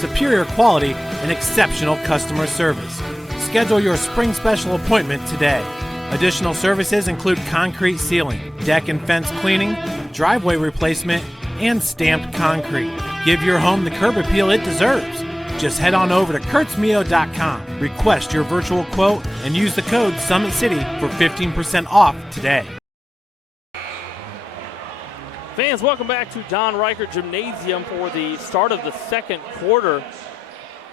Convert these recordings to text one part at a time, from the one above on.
superior quality, and exceptional customer service. Schedule your spring special appointment today. Additional services include concrete sealing, deck and fence cleaning, driveway replacement, and stamped concrete. Give your home the curb appeal it deserves. Just head on over to kurtzmio.com, request your virtual quote, and use the code SummitCity for 15% off today. Fans, welcome back to Don Reichert Gymnasium for the start of the second quarter.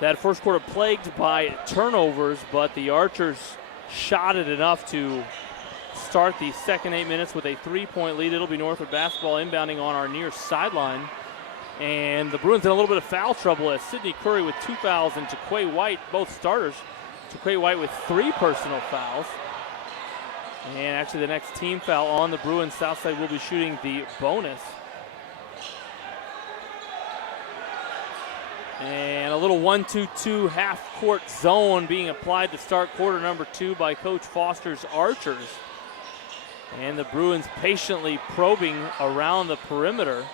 That first quarter plagued by turnovers, but the Archers shot it enough to start the second 8 minutes with a 3-point lead. It'll be Northrop basketball inbounding on our near sideline. And the Bruins in a little bit of foul trouble as Sidney Curry with 2 fouls and Jaquay White, both starters. Jaquay White with 3 personal fouls. And actually the next team foul on the Bruins. Southside will be shooting the bonus. And a little 1-2-2 half-court zone being applied to start quarter number 2 by Coach Foster's Archers. And the Bruins patiently probing around the perimeter.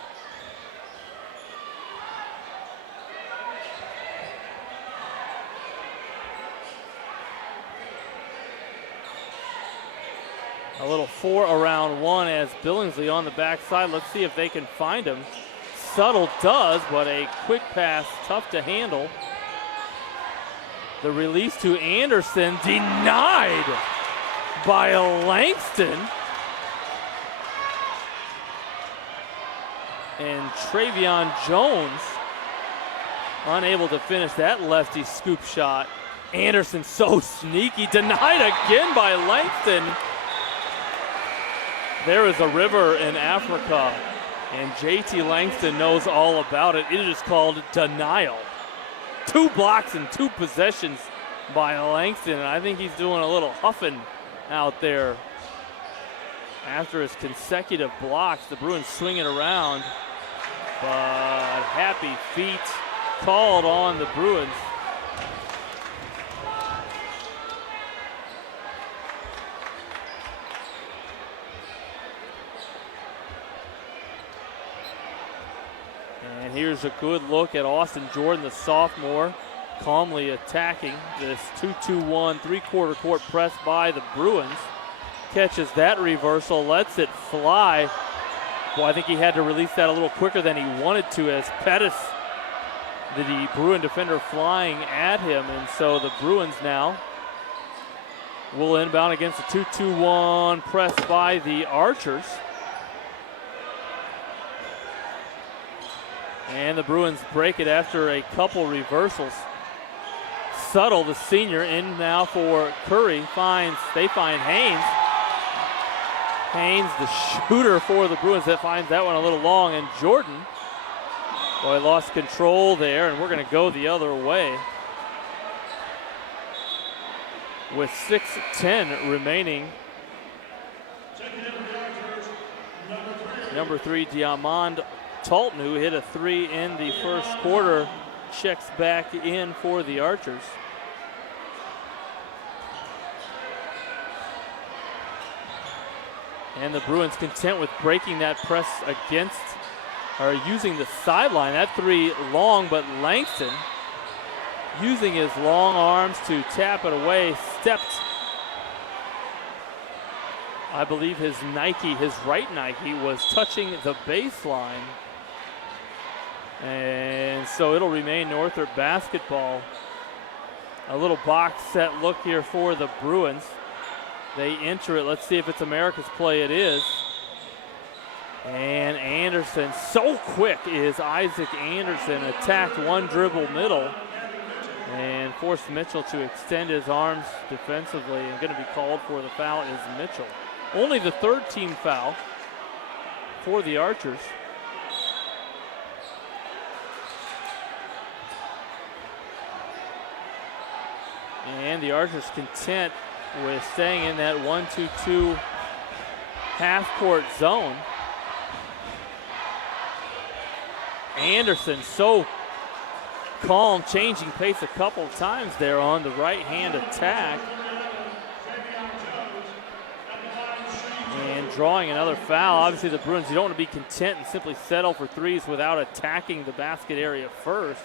A little 4 around 1 as Billingsley on the backside. Let's see if they can find him. Subtle does, but a quick pass, tough to handle. The release to Anderson, denied by Langston. And Travion Jones unable to finish that lefty scoop shot. Anderson so sneaky, denied again by Langston. There is a river in Africa, and JT Langston knows all about it. It is called denial. 2 blocks and 2 possessions by Langston, and I think he's doing a little huffing out there after his consecutive blocks. The Bruins swing it around, but happy feet called on the Bruins. And here's a good look at Austin Jordan, the sophomore, calmly attacking this 2-2-1 3-quarter court press by the Bruins. Catches that reversal, lets it fly. Boy, I think he had to release that a little quicker than he wanted to as Pettis, the Bruin defender, flying at him. And so the Bruins now will inbound against a 2-2-1 press by the Archers. And the Bruins break it after a couple reversals. Subtle, the senior, in now for Curry. They find Haynes. Haynes, the shooter for the Bruins, that finds that one a little long. And Jordan, boy, lost control there, and we're going to go the other way. With 6:10 remaining. Number 3, Diamond Talton, who hit a 3 in the first quarter, checks back in for the Archers. And the Bruins content with breaking that press against, or using the sideline. That 3 long, but Langston using his long arms to tap it away, stepped, I believe his right Nike was touching the baseline. And so it'll remain Northrop basketball. A little box set look here for the Bruins. They enter it. Let's see if it's America's play. It is. And Anderson, so quick is Isaac Anderson, attacked one dribble middle and forced Mitchell to extend his arms defensively, and going to be called for the foul is Mitchell. Only the 3rd team foul for the Archers. And the Archers content with staying in that 1-2-2 half-court zone. Anderson so calm, changing pace a couple of times there on the right-hand attack. And drawing another foul. Obviously the Bruins, you don't want to be content and simply settle for threes without attacking the basket area first.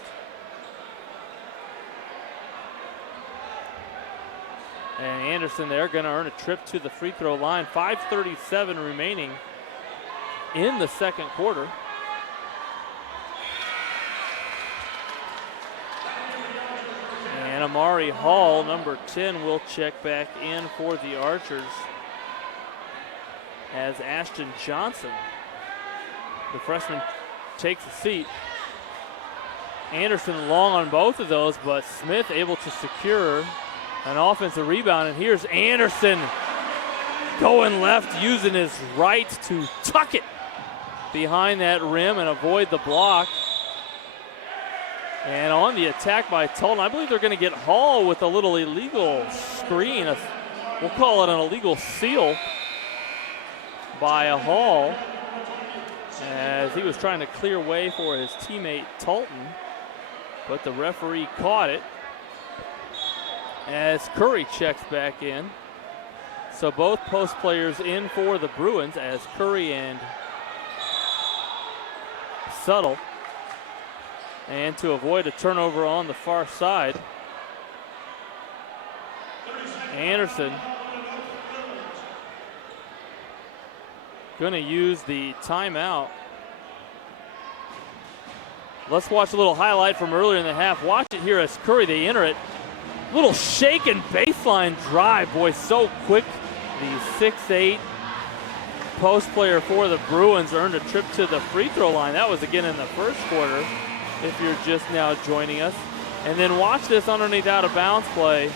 And Anderson there going to earn a trip to the free throw line. 5:37 remaining in the second quarter. And Amari Hall, number 10, will check back in for the Archers as Ashton Johnson, the freshman, takes a seat. Anderson long on both of those, but Smith able to secure an offensive rebound. And here's Anderson going left, using his right to tuck it behind that rim and avoid the block. And on the attack by Tolton, I believe they're going to get Hall with a little illegal screen. We'll call it an illegal seal by a Hall, as he was trying to clear way for his teammate Tolton, but the referee caught it as Curry checks back in. So both post players in for the Bruins, as Curry and Suttle. And to avoid a turnover on the far side, Anderson going to use the timeout. Let's watch a little highlight from earlier in the half. Watch it here as Curry, they enter it. Little shaken baseline drive. Boy, so quick. The 6'8" post player for the Bruins earned a trip to the free throw line. That was again in the first quarter, if you're just now joining us. And then watch this underneath out of bounds play.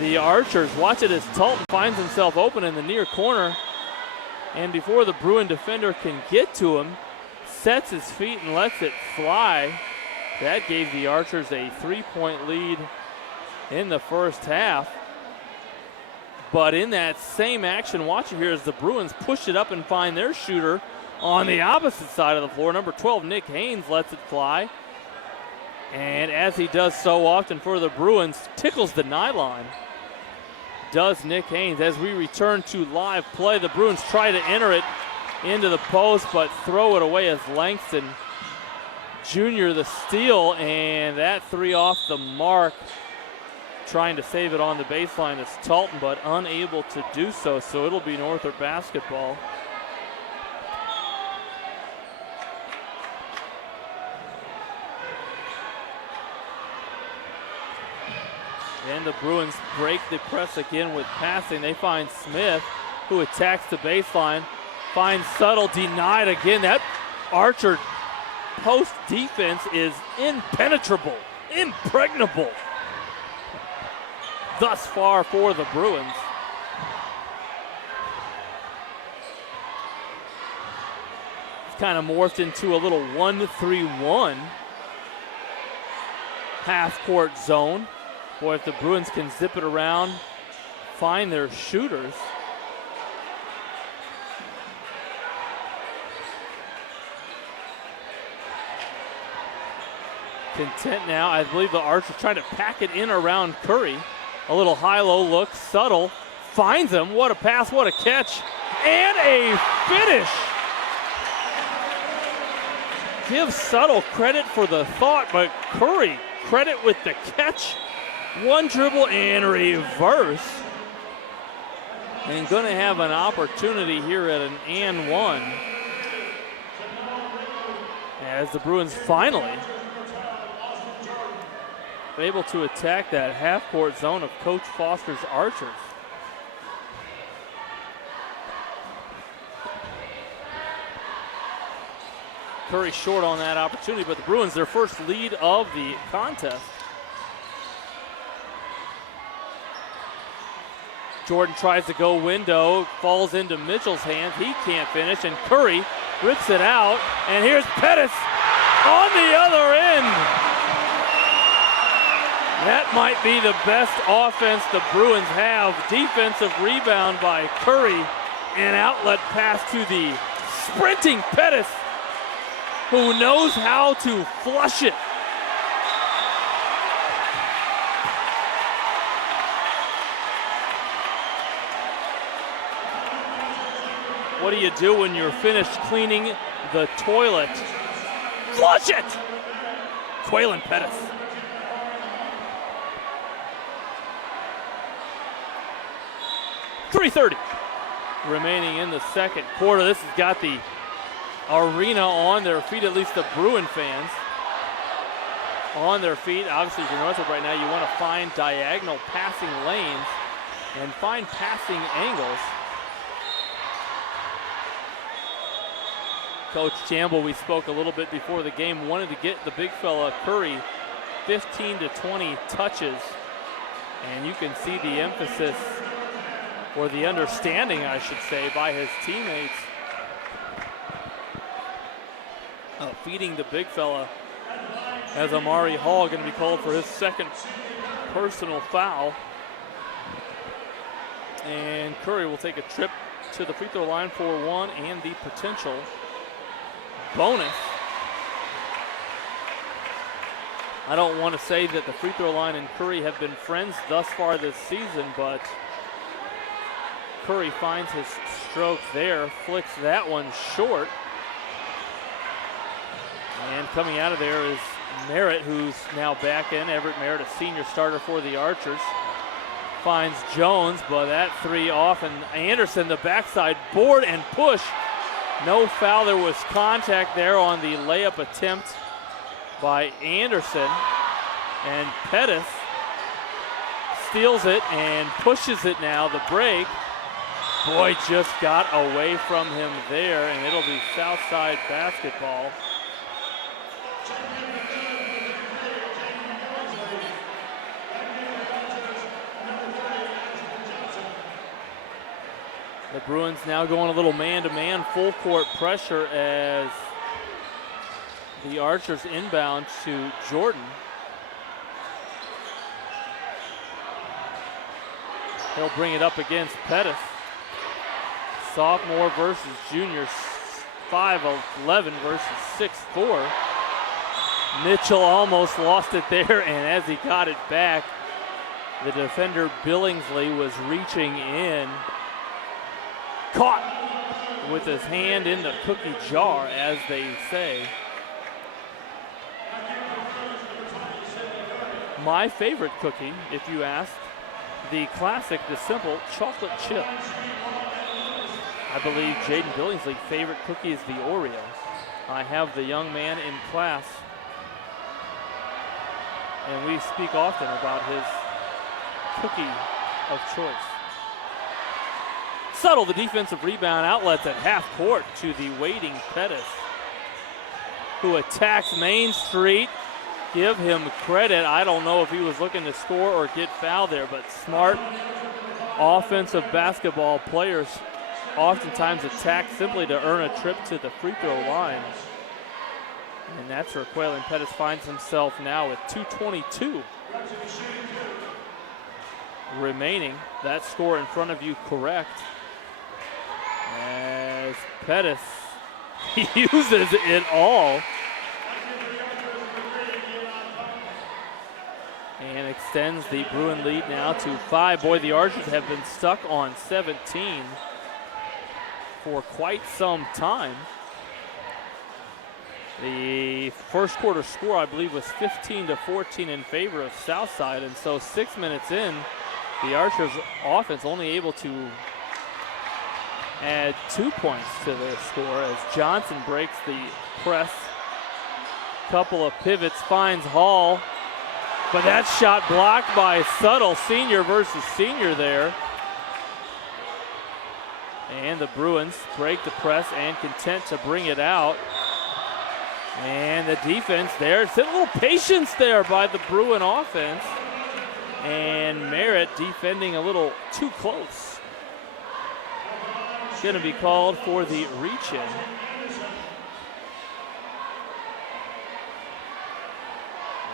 The Archers, watch it as Tolton finds himself open in the near corner. And before the Bruin defender can get to him, sets his feet and lets it fly. That gave the Archers a 3-point lead in the first half. But in that same action, watch it here as the Bruins push it up and find their shooter on the opposite side of the floor. Number 12, Nick Haynes, lets it fly. And as he does so often for the Bruins, tickles the nylon. Does Nick Haynes. As we return to live play, the Bruins try to enter it into the post, but throw it away as Langston Jr. the steal, and that three off the mark. Trying to save it on the baseline is Tolton, but unable to do so, so it'll be Northrop basketball. And the Bruins break the press again with passing. They find Smith, who attacks the baseline. Finds Suttle, denied again. That Archer post defense is impenetrable, impregnable thus far for the Bruins. It's kind of morphed into a little 1-3-1 half-court zone. Boy, if the Bruins can zip it around, find their shooters. Content now. I believe the Archers trying to pack it in around Curry. A little high-low look. Suttle finds him. What a pass, what a catch, and a finish. Give Suttle credit for the thought, but Curry credit with the catch. One dribble and reverse. And going to have an opportunity here at an and one, as the Bruins finally able to attack that half-court zone of Coach Foster's Archers. Curry short on that opportunity, but the Bruins, their first lead of the contest. Jordan tries to go window, falls into Mitchell's hands. He can't finish, and Curry rips it out. And here's Pettis on the other end. That might be the best offense the Bruins have. Defensive rebound by Curry. An outlet pass to the sprinting Pettis, who knows how to flush it. What do you do when you're finished cleaning the toilet? Flush it! Quaylen Pettis. 3:30 remaining in the second quarter. This has got the arena on their feet, at least the Bruin fans on their feet. Obviously, if you're Northrop right now, you want to find diagonal passing lanes and find passing angles. Coach Campbell, we spoke a little bit before the game, wanted to get the big fella Curry 15 to 20 touches, and you can see the emphasis, or the understanding, I should say, by his teammates of feeding the big fella, as Amari Hall going to be called for his second personal foul. And Curry will take a trip to the free throw line for one and the potential bonus. I don't want to say that the free throw line and Curry have been friends thus far this season, but Curry finds his stroke there, flicks that one short. And coming out of there is Merritt, who's now back in. Everett Merritt, a senior starter for the Archers. Finds Jones, but that three off, and Anderson, the backside board and push. No foul. There was contact there on the layup attempt by Anderson. And Pettis steals it and pushes it now. The break. Boy, just got away from him there, and it'll be Southside basketball. The Bruins now going a little man-to-man, full court pressure as the Archers inbound to Jordan. He'll bring it up against Pettis. Sophomore versus junior, 5'11" versus 6'4". Mitchell almost lost it there, and as he got it back, the defender Billingsley was reaching in. Caught with his hand in the cookie jar, as they say. My favorite cookie, if you ask, the classic, the simple chocolate chip. I believe Jaden Billingsley's favorite cookie is the Oreo. I have the young man in class, and we speak often about his cookie of choice. Subtle, the defensive rebound, outlets at half court to the waiting Pettis, who attacks Main Street. Give him credit. I don't know if he was looking to score or get fouled there, but smart offensive basketball players oftentimes attack simply to earn a trip to the free throw line. And that's where Quaylen Pettis finds himself now with 2:22 remaining. That score in front of you correct. As Pettis uses it all and extends the Bruin lead now to 5. Boy, the Archers have been stuck on 17 for quite some time. The first quarter score, I believe, was 15-14 in favor of Southside, and so 6 minutes in, the Archers offense only able to add 2 points to their score as Johnson breaks the press. Couple of pivots, finds Hall, but that shot blocked by Subtle, senior versus senior there. And the Bruins break the press and content to bring it out. And the defense there, it's a little patience there by the Bruin offense. And Merritt defending a little too close. Going to be called for the reach-in.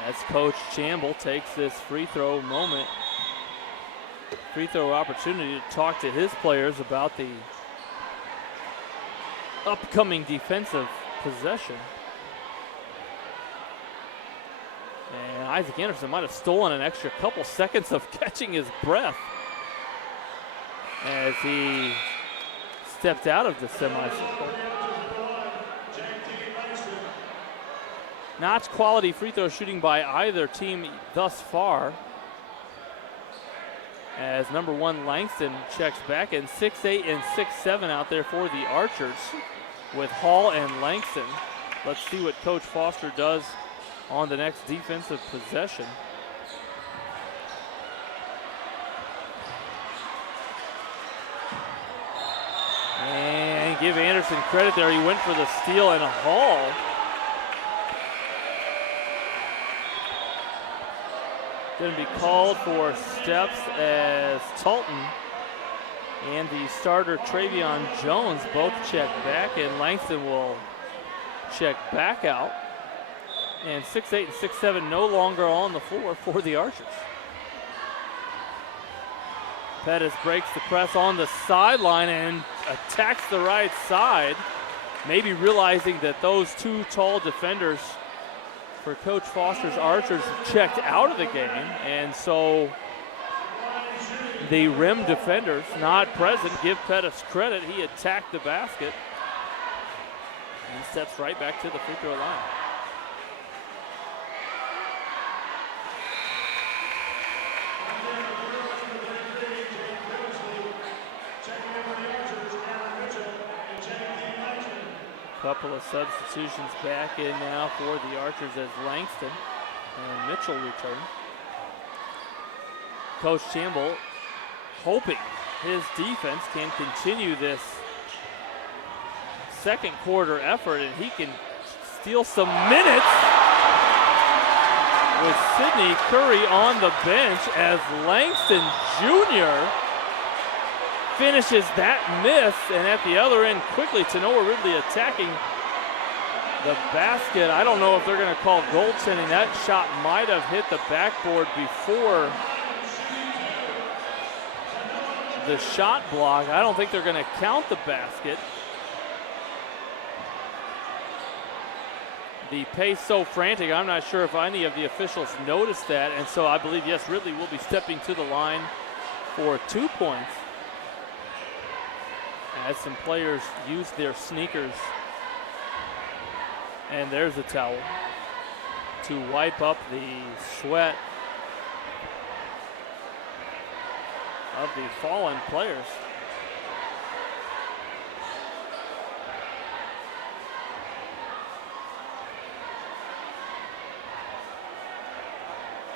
As Coach Campbell takes this free throw moment, free throw opportunity to talk to his players about the upcoming defensive possession. And Isaac Anderson might have stolen an extra couple seconds of catching his breath as he stepped out of the semicircle. Not quality free throw shooting by either team thus far. as number 1 Langston checks back, and 6'8" and 6'7" out there for the Archers with Hall and Langston. Let's see what Coach Foster does on the next defensive possession. And give Anderson credit there. He went for the steal, and Hall going to be called for steps as Talton and the starter Travion Jones both check back, and Langston will check back out. And 6'8" and 6'7" no longer on the floor for the Archers. Pettis breaks the press on the sideline and attacks the right side, maybe realizing that those 2 tall defenders for Coach Foster's Archers checked out of the game, and so the rim defenders not present. Give Pettis credit. He attacked the basket and steps right back to the free throw line. Couple of substitutions back in now for the Archers as Langston and Mitchell return. Coach Chamble hoping his defense can continue this second quarter effort, and he can steal some minutes with Sidney Curry on the bench as Langston Jr. finishes that miss, and at the other end quickly Tanoa Ridley attacking the basket. I don't know if they're going to call goaltending. That shot might have hit the backboard before the shot block. I don't think they're going to count the basket. The pace so frantic, I'm not sure if any of the officials noticed that, and so I believe, yes, Ridley will be stepping to the line for 2 points as some players use their sneakers. And there's a towel to wipe up the sweat of the fallen players.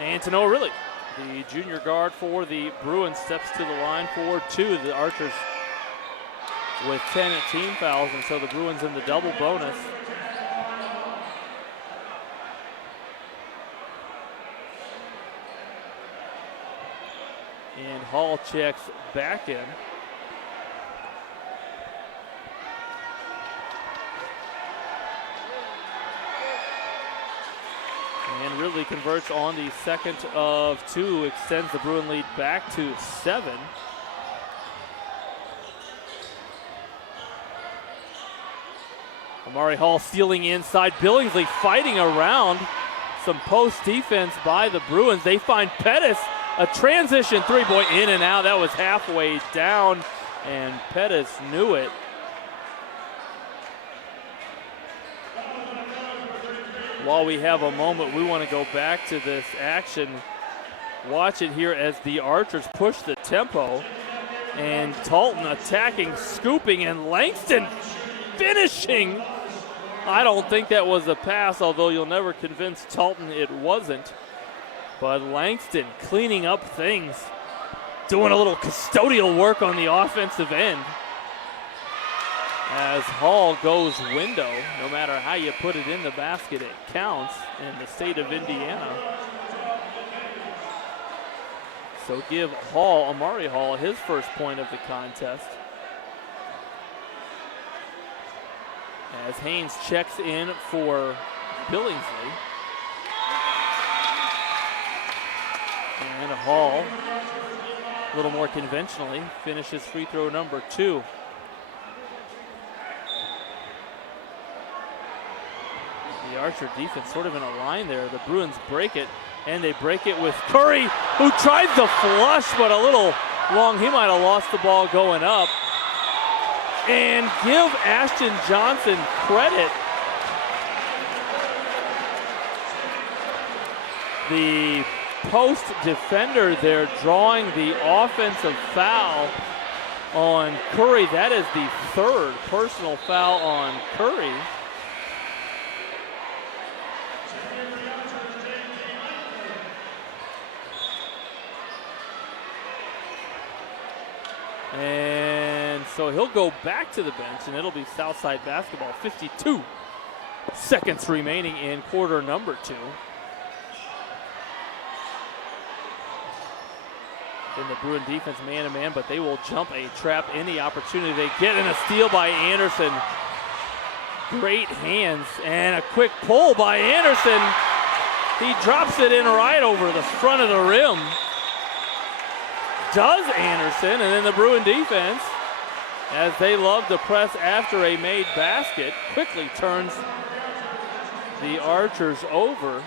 And Tanoa Ridley, the junior guard for the Bruins, steps to the line for 2. The Archers with 10 team fouls, and so the Bruins in the double bonus. And Hall checks back in. And Ridley converts on the second of 2, extends the Bruin lead back to 7. Amari Hall stealing inside. Billingsley fighting around some post defense by the Bruins. They find Pettis, a transition three-point in and out. That was halfway down, and Pettis knew it. While we have a moment, we want to go back to this action. Watch it here as the Archers push the tempo, and Talton attacking, scooping, and Langston finishing. I don't think that was a pass, although you'll never convince Talton it wasn't. But Langston cleaning up things, doing a little custodial work on the offensive end. As Hall goes window, no matter how you put it in the basket, it counts in the state of Indiana. So give Hall, Amari Hall, his first point of the contest. As Haynes checks in for Billingsley. And Hall, a little more conventionally, finishes free throw number 2. The Archer defense sort of in a line there. The Bruins break it, and they break it with Curry, who tried the flush, but a little long. He might have lost the ball going up. And give Ashton Johnson credit. The post defender there, drawing the offensive foul on Curry. That is the third personal foul on Curry. And so he'll go back to the bench, and it'll be Southside basketball. 52 seconds remaining in quarter number 2. In the Bruin defense, man-to-man, but they will jump a trap any opportunity they get, and a steal by Anderson. Great hands, and a quick pull by Anderson. He drops it in right over the front of the rim. Does Anderson, and then the Bruin defense, as they love to press after a made basket, quickly turns the Archers over.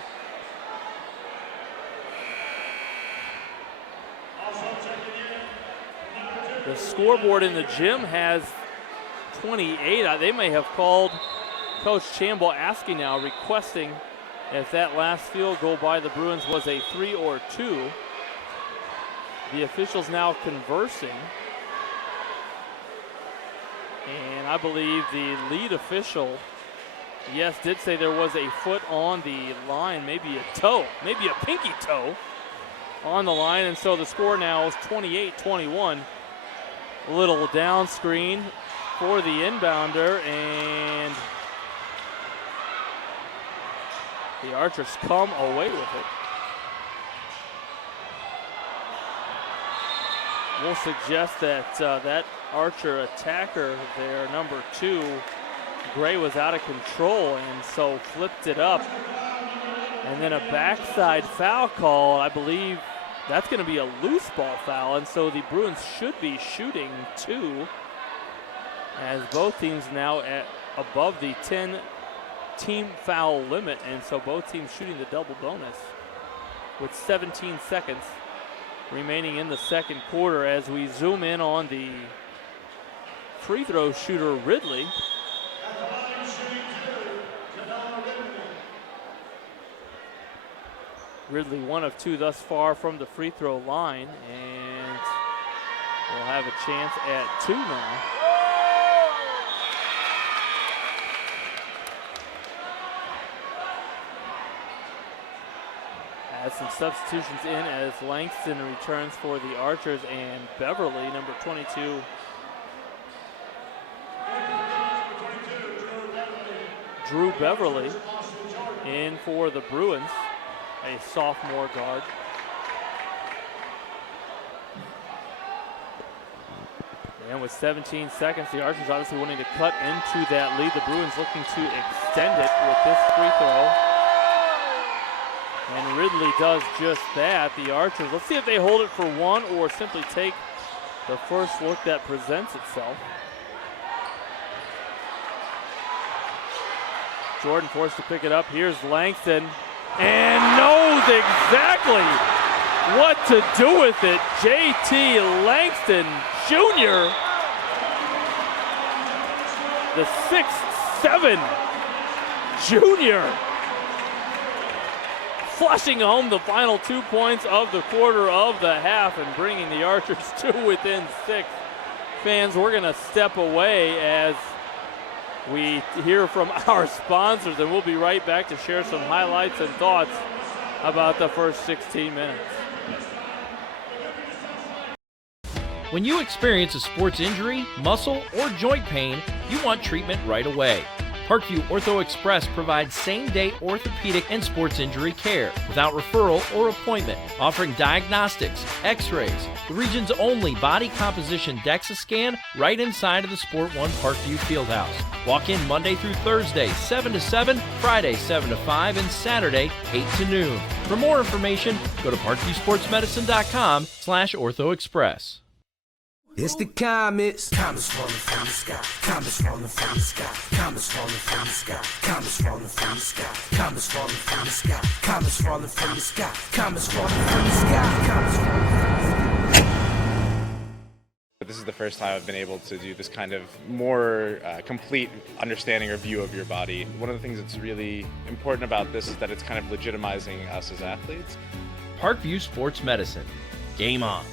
The scoreboard in the gym has 28. They may have called Coach Chamble asking now, requesting if that last field goal by the Bruins was a 3 or 2. The officials now conversing. And I believe the lead official, yes, did say there was a foot on the line, maybe a toe, maybe a pinky toe on the line. And so the score now is 28-21. A little down screen for the inbounder, and the Archers come away with it. We'll suggest that that Archer attacker there, number 2, Gray, was out of control, and so flipped it up. And then a backside foul call. I believe that's going to be a loose ball foul, and so the Bruins should be shooting 2, as both teams now at above the 10-team foul limit, and so both teams shooting the double bonus with 17 seconds remaining in the second quarter. As we zoom in on the free throw shooter, Ridley. Ridley 1 of 2 thus far from the free throw line, and we'll have a chance at 2 now. As some substitutions in, as Langston returns for the Archers, and Beverly, number 22, Drew Beverly, in for the Bruins, a sophomore guard. And with 17 seconds, the Archers obviously wanting to cut into that lead. The Bruins looking to extend it with this free throw. And Ridley does just that. The Archers, let's see if they hold it for 1 or simply take the first look that presents itself. Jordan forced to pick it up. Here's Langston, and knows exactly what to do with it. J.T. Langston Jr., the 6'7" junior, flushing home the final 2 points of the quarter of the half and bringing the Archers to within 6. Fans, we're going to step away as we hear from our sponsors, and we'll be right back to share some highlights and thoughts about the first 16 minutes. When you experience a sports injury, muscle, or joint pain, you want treatment right away. Parkview Ortho Express provides same-day orthopedic and sports injury care without referral or appointment, offering diagnostics, x-rays, the region's only body composition DEXA scan right inside of the Sport One Parkview Fieldhouse. Walk in Monday through Thursday, 7 to 7, Friday, 7 to 5, and Saturday, 8 to noon. For more information, go to parkviewsportsmedicine.com/orthoexpress. It's the comets. Comets falling from the sky. Comets falling from the sky. Comets falling from the sky. Comets falling from the sky. Comets falling from the sky. Comets falling from the sky. Comets falling from the sky. Comets falling from the sky. This is the first time I've been able to do this kind of more complete understanding or view of your body. One of the things that's really important about this is that it's kind of legitimizing us as athletes. Parkview Sports Medicine. Game on.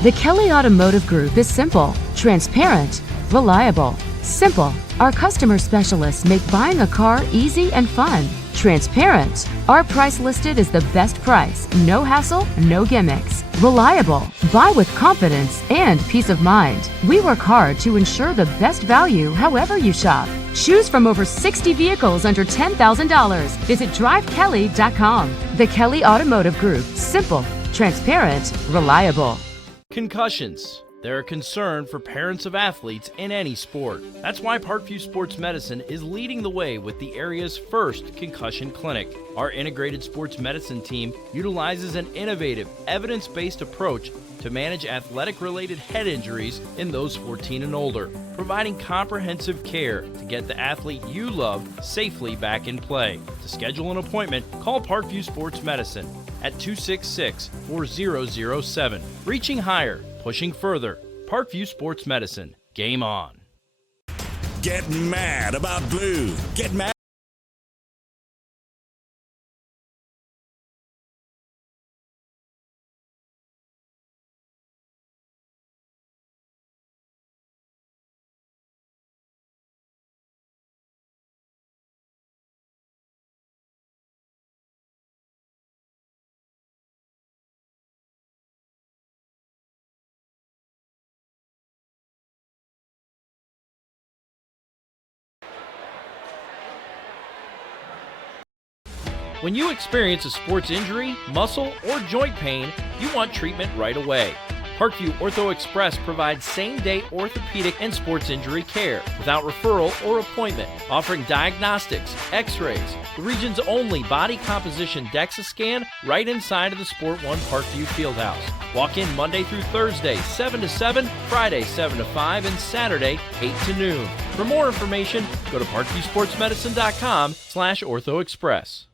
The Kelly Automotive Group is simple, transparent, reliable. Simple. Our customer specialists make buying a car easy and fun. Transparent. Our price listed is the best price. No hassle, no gimmicks. Reliable. Buy with confidence and peace of mind. We work hard to ensure the best value however you shop. Choose from over 60 vehicles under $10,000. Visit drivekelly.com. The Kelly Automotive Group. Simple, transparent, reliable. Concussions. They're a concern for parents of athletes in any sport. That's why Parkview Sports Medicine is leading the way with the area's first concussion clinic. Our integrated sports medicine team utilizes an innovative, evidence-based approach to manage athletic-related head injuries in those 14 and older, providing comprehensive care to get the athlete you love safely back in play. To schedule an appointment, call Parkview Sports Medicine at 266-4007. Reaching higher, pushing further. Parkview Sports Medicine. Game on. Get mad about blue. Get mad. When you experience a sports injury, muscle, or joint pain, you want treatment right away. Parkview Ortho Express provides same-day orthopedic and sports injury care without referral or appointment, offering diagnostics, x-rays, the region's only body composition DEXA scan right inside of the Sport One Parkview Fieldhouse. Walk in Monday through Thursday, 7 to 7, Friday, 7 to 5, and Saturday, 8 to noon. For more information, go to parkviewsportsmedicine.com/orthoexpress.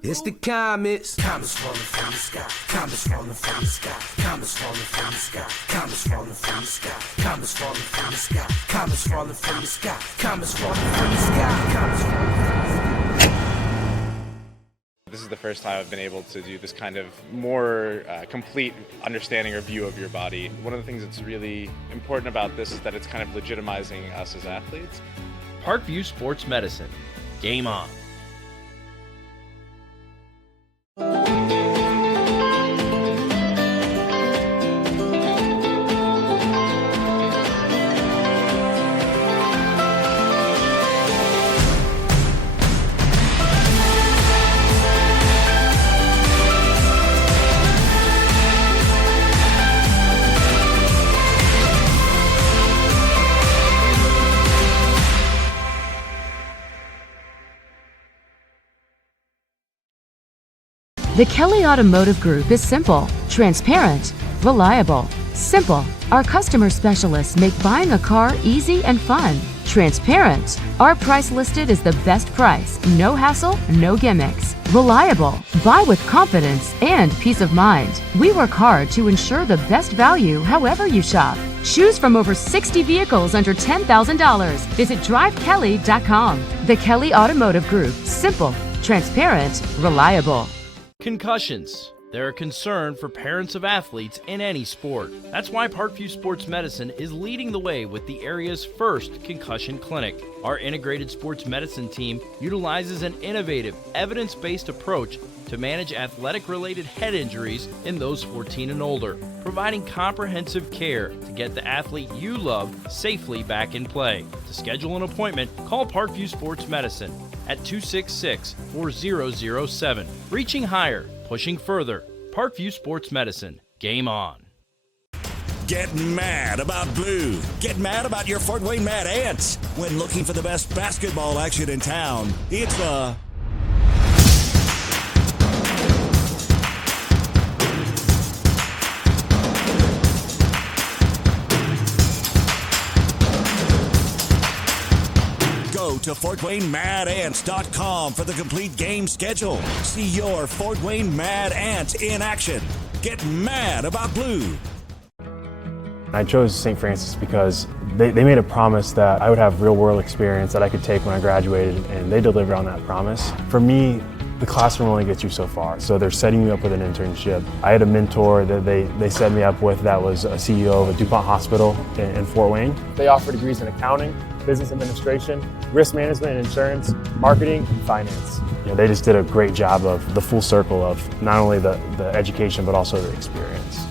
It's the comets. Comets falling from the sky. Comets falling from the sky. Comets falling from the sky. Comets falling from the sky. Comets falling from the sky. Comets falling from the sky. Comets falling from the sky. Comets falling from the sky. This is the first time I've been able to do this kind of more complete understanding or view of your body. One of the things that's really important about this is that it's kind of legitimizing us as athletes. Parkview Sports Medicine. Game on. The Kelly Automotive Group is simple, transparent, reliable. Simple. Our customer specialists make buying a car easy and fun. Transparent. Our price listed is the best price. No hassle, no gimmicks. Reliable. Buy with confidence and peace of mind. We work hard to ensure the best value however you shop. Choose from over 60 vehicles under $10,000. Visit drivekelly.com. The Kelly Automotive Group. Simple, transparent, reliable. Concussions. They're a concern for parents of athletes in any sport. That's why Parkview Sports Medicine is leading the way with the area's first concussion clinic. Our integrated sports medicine team utilizes an innovative, evidence-based approach to manage athletic-related head injuries in those 14 and older, providing comprehensive care to get the athlete you love safely back in play. To schedule an appointment, call Parkview Sports Medicine at 266-4007. Reaching higher, pushing further. Parkview Sports Medicine. Game on. Get mad about blue. Get mad about your Fort Wayne Mad Ants. When looking for the best basketball action in town, it's to FortWayneMadAnts.com for the complete game schedule. See your Fort Wayne Mad Ants in action. Get mad about blue. I chose St. Francis because they made a promise that I would have real-world experience that I could take when I graduated, and they delivered on that promise. For me, the classroom only gets you so far, so they're setting you up with an internship. I had a mentor that they set me up with that was a CEO of a DuPont hospital in Fort Wayne. They offer degrees in accounting, business administration, risk management and insurance, marketing, and finance. They just did a great job of the full circle of not only the education but also the experience.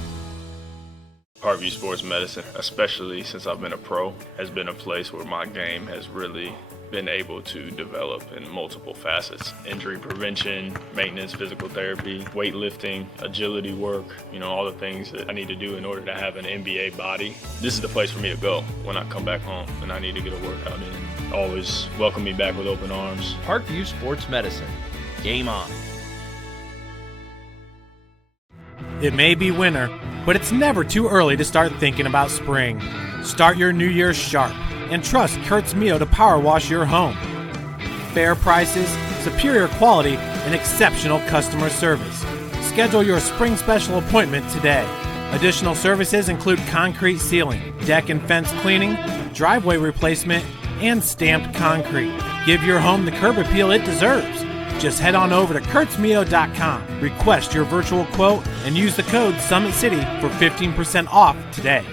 Parkview Sports Medicine, especially since I've been a pro, has been a place where my game has really been able to develop in multiple facets. Injury prevention, maintenance, physical therapy, weightlifting, agility work, all the things that I need to do in order to have an NBA body. This is the place for me to go when I come back home and I need to get a workout in. Always welcome me back with open arms. Parkview Sports Medicine. Game on. It may be winter, but it's never too early to start thinking about spring. Start your new year sharp and trust Kurt's Mio to power wash your home. Fair prices, superior quality, and exceptional customer service. Schedule your spring special appointment today. Additional services include concrete sealing, deck and fence cleaning, driveway replacement, and stamped concrete. Give your home the curb appeal it deserves. Just head on over to kurtzmio.com, request your virtual quote, and use the code SummitCity for 15% off today.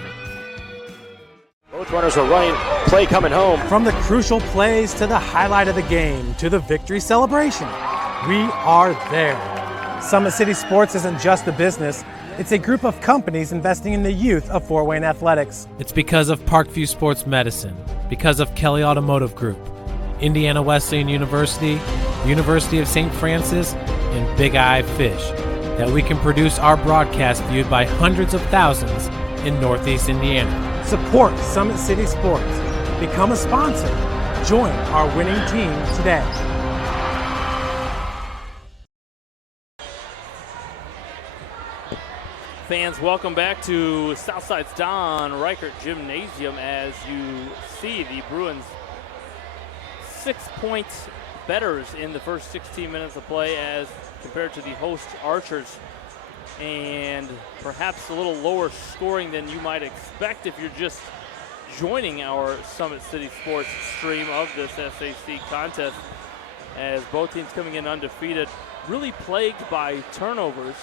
Both runners are running, play coming home. From the crucial plays to the highlight of the game to the victory celebration, we are there. Summit City Sports isn't just a business, it's a group of companies investing in the youth of Fort Wayne athletics. It's because of Parkview Sports Medicine, because of Kelly Automotive Group, Indiana Wesleyan University, University of St. Francis, and Big Eye Fish, that we can produce our broadcast viewed by hundreds of thousands in Northeast Indiana. Support Summit City Sports. Become a sponsor. Join our winning team today. Fans, welcome back to Southside's Don Reichert Gymnasium. As you see, the Bruins 6 points betters in the first 16 minutes of play as compared to the host Archers, and perhaps a little lower scoring than you might expect if you're just joining our Summit City Sports stream of this SAC contest, as both teams coming in undefeated, really plagued by turnovers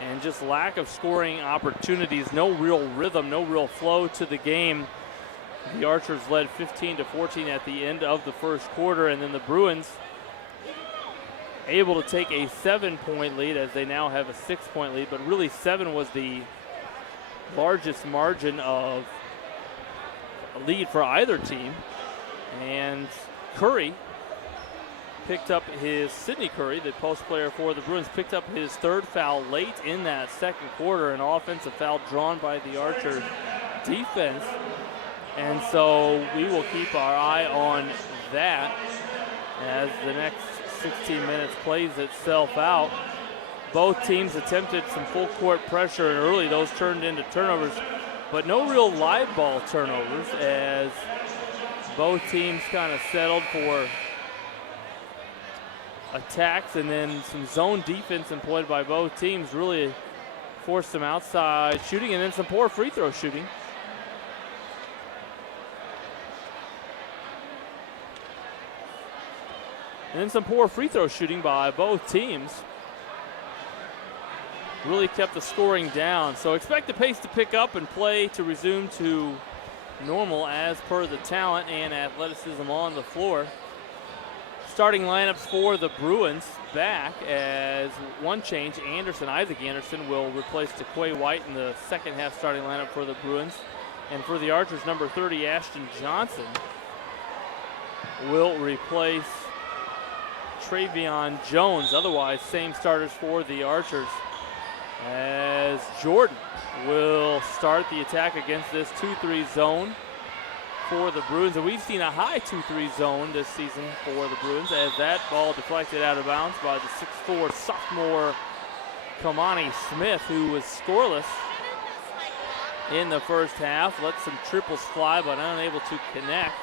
and just lack of scoring opportunities. No real rhythm, no real flow to the game. The Archers led 15-14 at the end of the first quarter, and then the Bruins able to take a 7-point lead as they now have a 6-point lead, but really 7 was the largest margin of a lead for either team. And Curry picked up Sidney Curry, the post player for the Bruins, picked up his third foul late in that second quarter, an offensive foul drawn by the Archer defense. And so we will keep our eye on that as the next 16 minutes plays itself out. Both teams attempted some full court pressure, and early those turned into turnovers, but no real live ball turnovers, as both teams kind of settled for attacks, and then some zone defense employed by both teams really forced some outside shooting, and then some poor free throw shooting. And then some poor free throw shooting by both teams really kept the scoring down. So expect the pace to pick up and play to resume to normal as per the talent and athleticism on the floor. Starting lineups for the Bruins back as one change. Isaac Anderson will replace DeQuay White in the second half starting lineup for the Bruins. And for the Archers, number 30, Ashton Johnson, will replace Travion Jones. Otherwise, same starters for the Archers, as Jordan will start the attack against this 2-3 zone for the Bruins. And we've seen a high 2-3 zone this season for the Bruins, as that ball deflected out of bounds by the 6'4 sophomore Kamani Smith, who was scoreless in the first half. Let some triples fly, but unable to connect.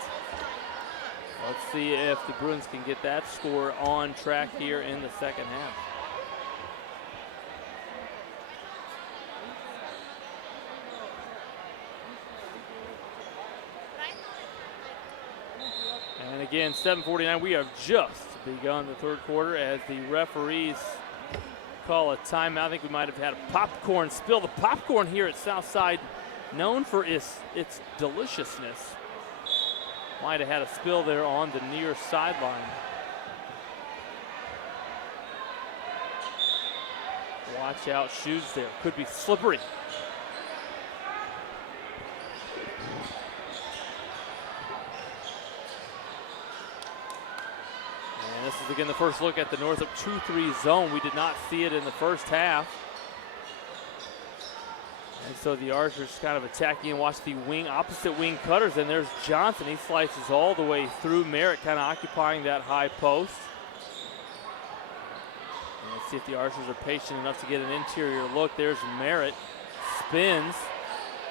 Let's see if the Bruins can get that score on track here in the second half. And again, 7:49, we have just begun the third quarter as the referees call a timeout. I think we might have had a popcorn spill. The popcorn here at Southside, known for its deliciousness, might have had a spill there on the near sideline. Watch out, shoes there. Could be slippery. And this is again the first look at the Northrop 2-3 zone. We did not see it in the first half. And so the Archers kind of attacking and watch the opposite wing cutters. And there's Johnson. He slices all the way through. Merritt kind of occupying that high post. And let's see if the Archers are patient enough to get an interior look. There's Merritt. Spins.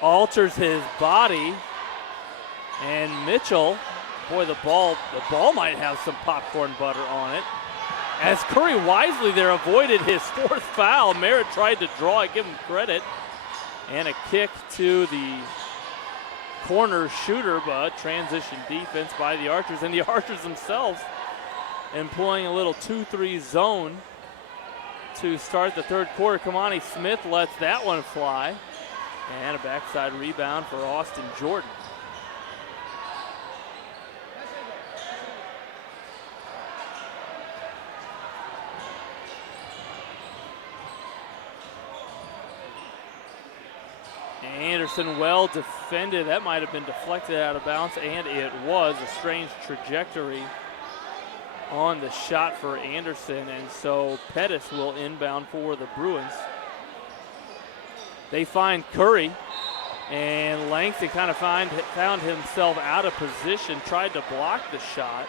Alters his body. And Mitchell, boy, the ball might have some popcorn butter on it. As Curry wisely there avoided his fourth foul. Merritt tried to draw it, give him credit. And a kick to the corner shooter, but transition defense by the Archers. And the Archers themselves employing a little 2-3 zone to start the third quarter. Kamani Smith lets that one fly. And a backside rebound for Austin Jordan. Anderson well defended. That might have been deflected out of bounds, and it was a strange trajectory on the shot for Anderson, and so Pettis will inbound for the Bruins. They find Curry, and Langston kind of found himself out of position, tried to block the shot,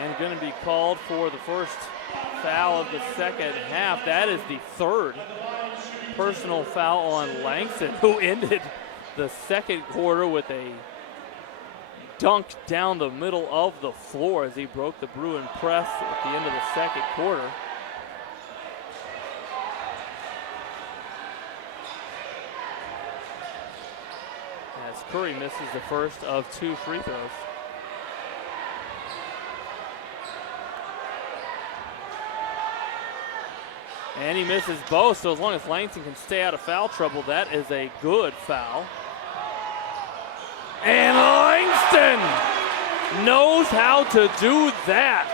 and going to be called for the first foul of the second half. That is the third personal foul on Langston, who ended the second quarter with a dunk down the middle of the floor as he broke the Bruin press at the end of the second quarter. As Curry misses the first of two free throws. And he misses both, so as long as Langston can stay out of foul trouble, that is a good foul. And Langston knows how to do that.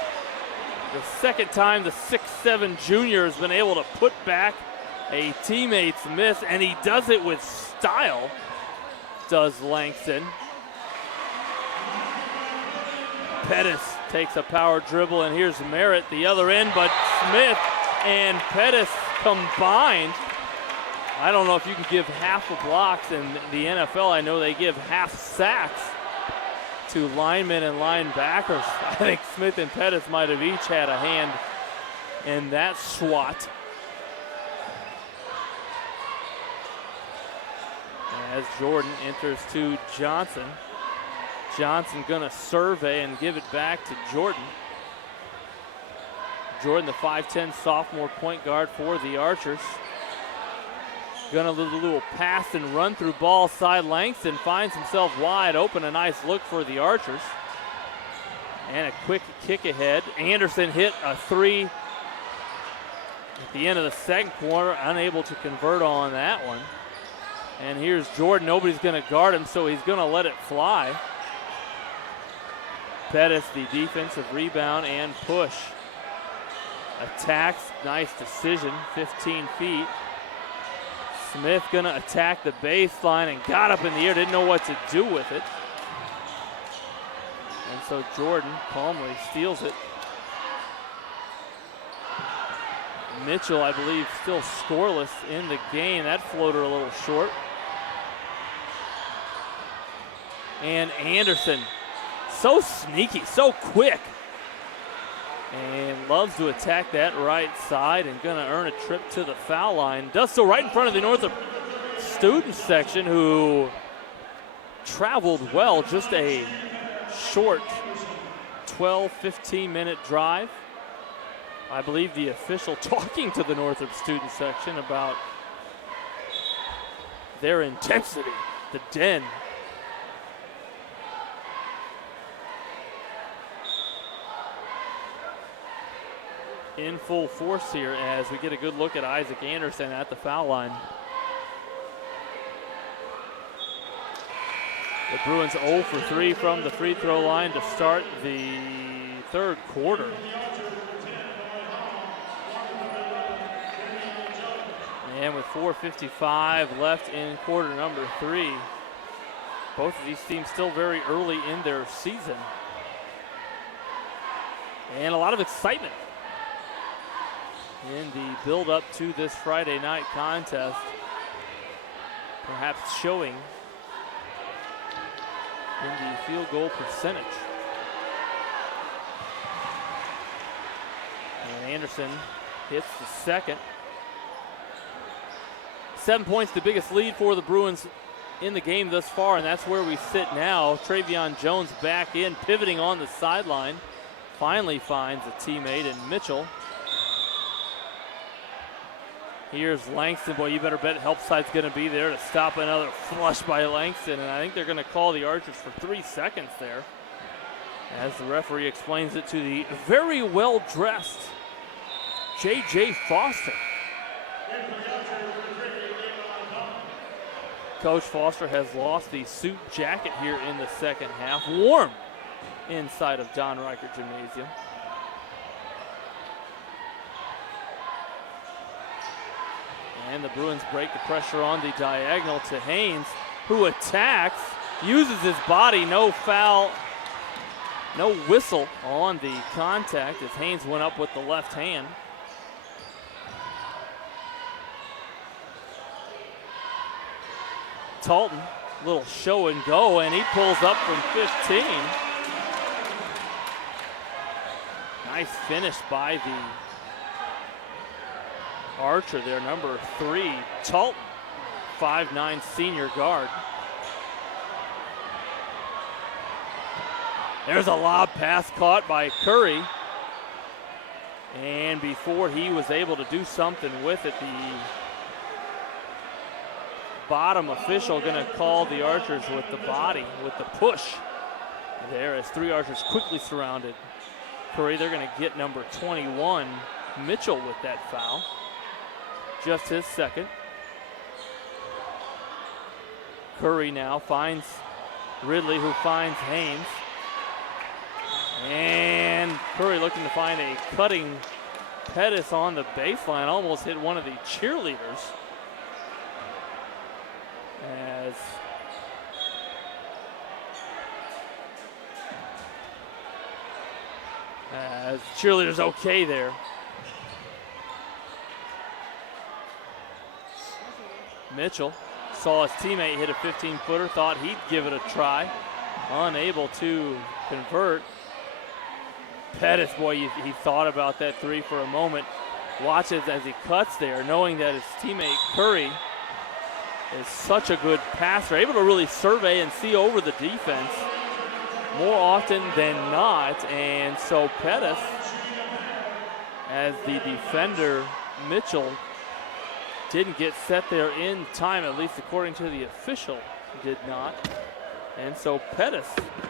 The second time the 6'7" junior has been able to put back a teammate's miss, and he does it with style, does Langston. Pettis takes a power dribble, and here's Merritt the other end, but Smith and Pettis combined. I don't know if you can give half the blocks in the NFL. I know they give half sacks to linemen and linebackers. I think Smith and Pettis might have each had a hand in that swat. As Jordan enters to Johnson. Johnson gonna survey and give it back to Jordan. Jordan, the 5'10" sophomore point guard for the Archers. Gonna do a little pass and run through ball side. Langston finds himself wide open. A nice look for the Archers. And a quick kick ahead. Anderson hit a three at the end of the second quarter. Unable to convert on that one. And here's Jordan. Nobody's gonna guard him, so he's gonna let it fly. Pettis, the defensive rebound and push. Attacks, nice decision, 15 feet. Smith gonna attack the baseline and got up in the air, didn't know what to do with it. And so Jordan calmly steals it. Mitchell, I believe, still scoreless in the game. That floater a little short. And Anderson, so sneaky, so quick. And loves to attack that right side and gonna earn a trip to the foul line. Does so right in front of the Northrop student section, who traveled well, just a short 12, 15-minute drive. I believe the official talking to the Northrop student section about their intensity, the den. In full force here as we get a good look at Isaac Anderson at the foul line. The Bruins 0 for 3 from the free throw line to start the third quarter. And with 4:55 left in quarter number 3, both of these teams still very early in their season. And a lot of excitement in the build-up to this Friday night contest, perhaps showing in the field goal percentage. And Anderson hits the second. 7 points, the biggest lead for the Bruins in the game thus far, and that's where we sit now. Travion Jones back in, pivoting on the sideline. Finally finds a teammate in Mitchell. Here's Langston. Boy, you better bet help side's going to be there to stop another flush by Langston, and I think they're going to call the Archers for 3 seconds there, as the referee explains it to the very well-dressed J.J. Foster. Coach Foster has lost the suit jacket here in the second half. Warm inside of Don Reichert Gymnasium. And the Bruins break the pressure on the diagonal to Haynes, who attacks, uses his body, no foul, no whistle on the contact as Haynes went up with the left hand. Talton, little show and go, and he pulls up from 15. Nice finish by the Archer there, number 3, Talton, 5'9" senior guard. There's a lob pass caught by Curry. And before he was able to do something with it, the bottom official going to call the Archers with the body, with the push there, as 3 Archers quickly surrounded Curry. They're going to get number 21, Mitchell, with that foul. Just his second. Curry now finds Ridley, who finds Haynes. And Curry looking to find a cutting Pettis on the baseline, almost hit one of the cheerleaders. As cheerleaders okay there. Mitchell saw his teammate hit a 15-footer, thought he'd give it a try. Unable to convert. Pettis, boy, he thought about that 3 for a moment. Watches as he cuts there, knowing that his teammate Curry is such a good passer, able to really survey and see over the defense more often than not. And so Pettis, as the defender Mitchell, didn't get set there in time, at least according to the official, did not. And so Pettis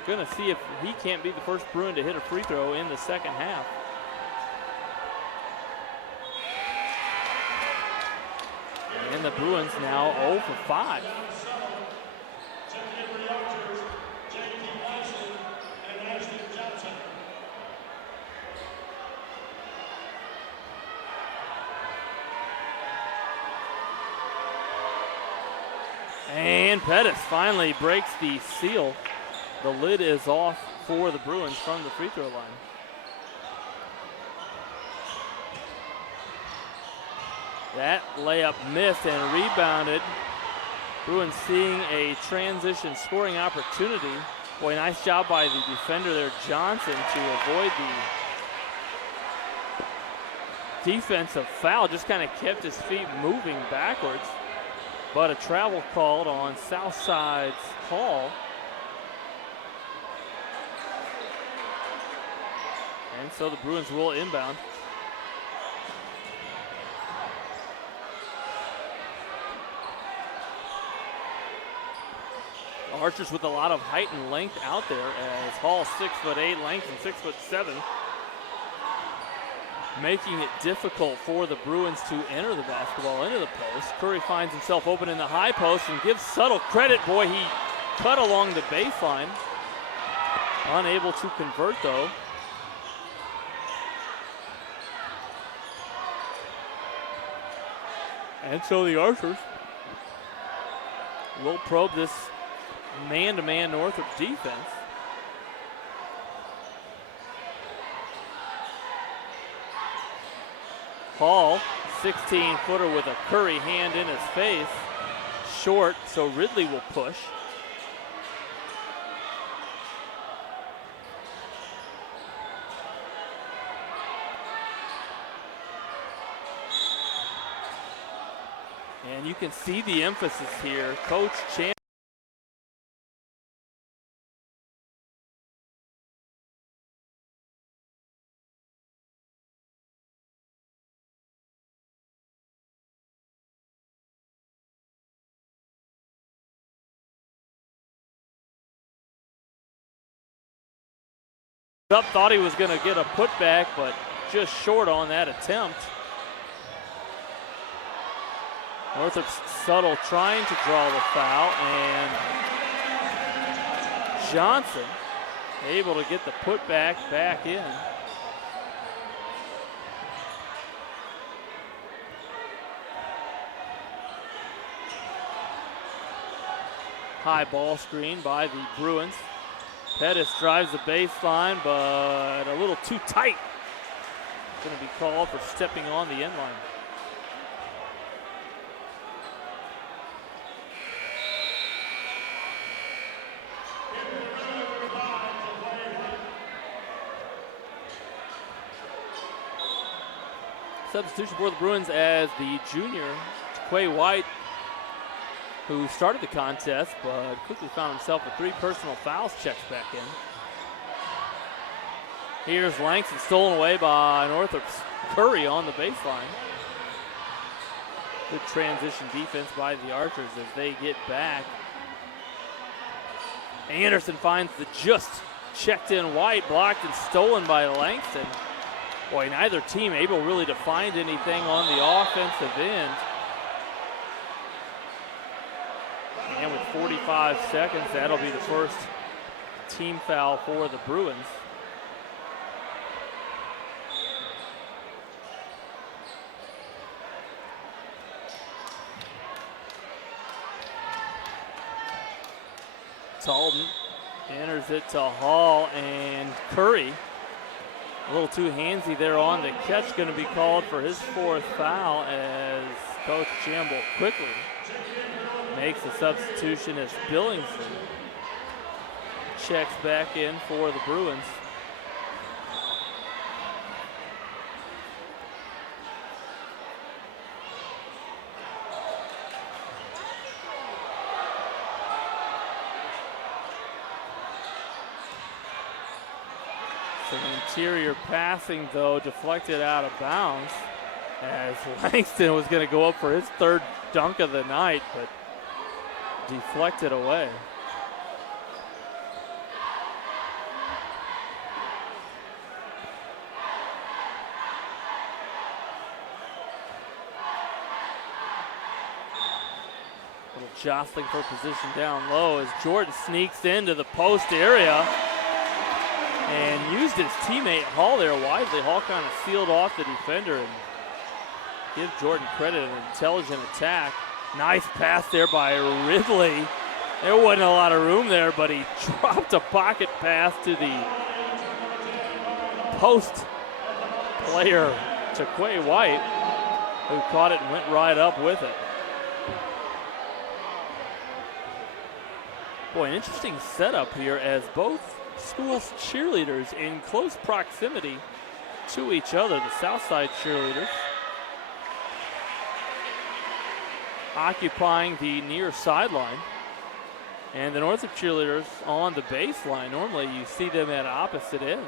going to see if he can't be the first Bruin to hit a free throw in the second half. And the Bruins now 0 for 5. And Pettis finally breaks the seal. The lid is off for the Bruins from the free throw line. That layup missed and rebounded. Bruins seeing a transition scoring opportunity. Boy, nice job by the defender there, Johnson, to avoid the defensive foul. Just kind of kept his feet moving backwards. But a travel called on Southside's call. And so the Bruins will inbound. Archers with a lot of height and length out there, as Hall 6'8", length and 6'7", making it difficult for the Bruins to enter the basketball into the post. Curry finds himself open in the high post and gives Subtle credit. Boy, he cut along the baseline. Unable to convert, though. And so the Archers will probe this man-to-man Northrop defense. Hall, 16-footer with a Curry hand in his face. Short, so Ridley will push. And you can see the emphasis here. Coach Chan. Up, thought he was going to get a putback, but just short on that attempt. Northrop's Subtle trying to draw the foul, and Johnson able to get the putback back in. High ball screen by the Bruins. Pettis drives the baseline, but a little too tight. Going to be called for stepping on the end line. Substitution for the Bruins as the junior, Quay White, who started the contest but quickly found himself with 3 personal fouls, checks back in. Here's Langston, stolen away by Northrop's Curry on the baseline. Good transition defense by the Archers as they get back. Anderson finds the just checked in White, blocked and stolen by Langston. Boy, neither team able really to find anything on the offensive end. And with 45 seconds, that'll be the first team foul for the Bruins. Talton enters it to Hall, and Curry, a little too handsy there on the catch, going to be called for his 4th foul as Coach Chamble quickly makes a substitution as Billingsley checks back in for the Bruins. Some interior passing, though, deflected out of bounds as Langston was going to go up for his 3rd dunk of the night, but deflected away. Little jostling for position down low as Jordan sneaks into the post area and used his teammate Hall there wisely. Hall kind of sealed off the defender, and give Jordan credit, an intelligent attack. Nice pass there by Ridley. There wasn't a lot of room there, but he dropped a pocket pass to the post player, to Quay White, who caught it and went right up with it. Boy, an interesting setup here as both schools' cheerleaders in close proximity to each other. The Southside cheerleaders occupying the near sideline, and the Northrop cheerleaders on the baseline. Normally you see them at opposite ends.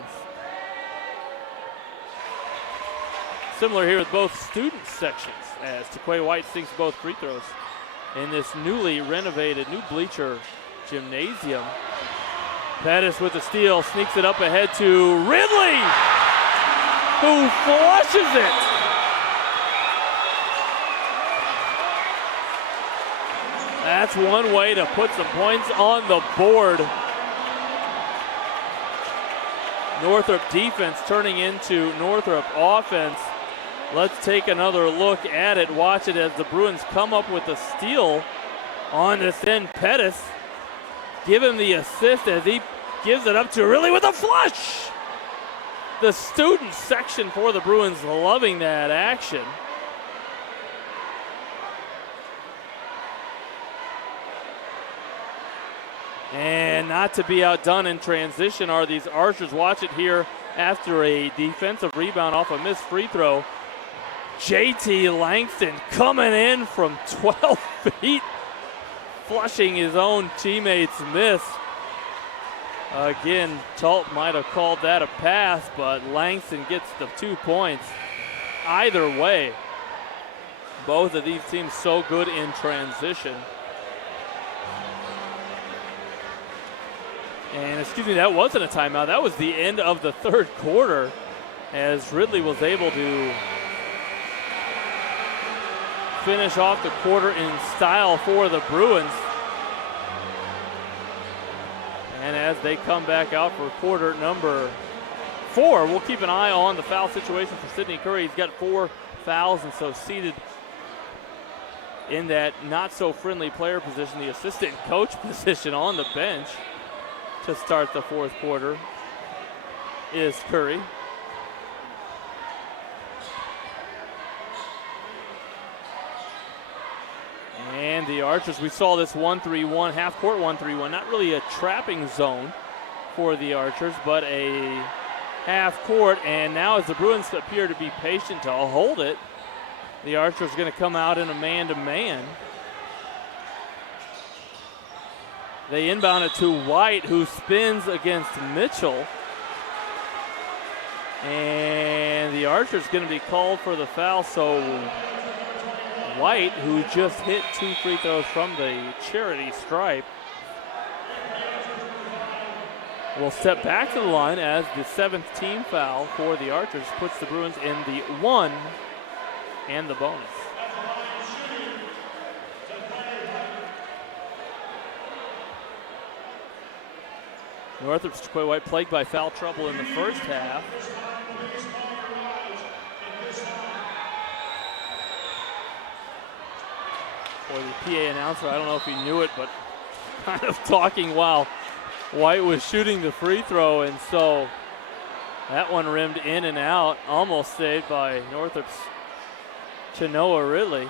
similar here with both student sections as Taquay White sinks both free throws in this newly renovated new bleacher gymnasium. Pettis with the steal, sneaks it up ahead to Ridley, who flushes it. That's one way to put some points on the board. Northrop defense turning into Northrop offense. Let's take another look at it. Watch it as the Bruins come up with a steal on this end. Pettis give him the assist as he gives it up to Ridley with a flush. The student section for the Bruins loving that action. And not to be outdone in transition are these Archers. Watch it here after a defensive rebound off a missed free throw. JT Langston coming in from 12 feet, flushing his own teammate's miss. Again, Talt might have called that a pass, but Langston gets the 2 points. Either way, both of these teams so good in transition. And excuse me, that wasn't a timeout. That was the end of the third quarter as Ridley was able to finish off the quarter in style for the Bruins. And as they come back out for quarter number 4, we'll keep an eye on the foul situation for Sidney Curry. He's got 4 fouls and so seated in that not so friendly player position, the assistant coach position on the bench to start the fourth quarter is Curry. And the Archers, we saw this 1-3-1, half-court 1-3-1, not really a trapping zone for the Archers, but a half-court. And now as the Bruins appear to be patient to hold it, the Archers going to come out in a man-to-man. They inbound it to White, who spins against Mitchell. And the Archer's going to be called for the foul, so White, who just hit 2 free throws from the charity stripe, will step back to the line as the 7th team foul for the Archers puts the Bruins in the 1 and the bonus. Northrop's Taquay White plagued by foul trouble in the first half. For the PA announcer, I don't know if he knew it, but kind of talking while White was shooting the free throw, and so that one rimmed in and out, almost saved by Northrop's Chenoa Ridley.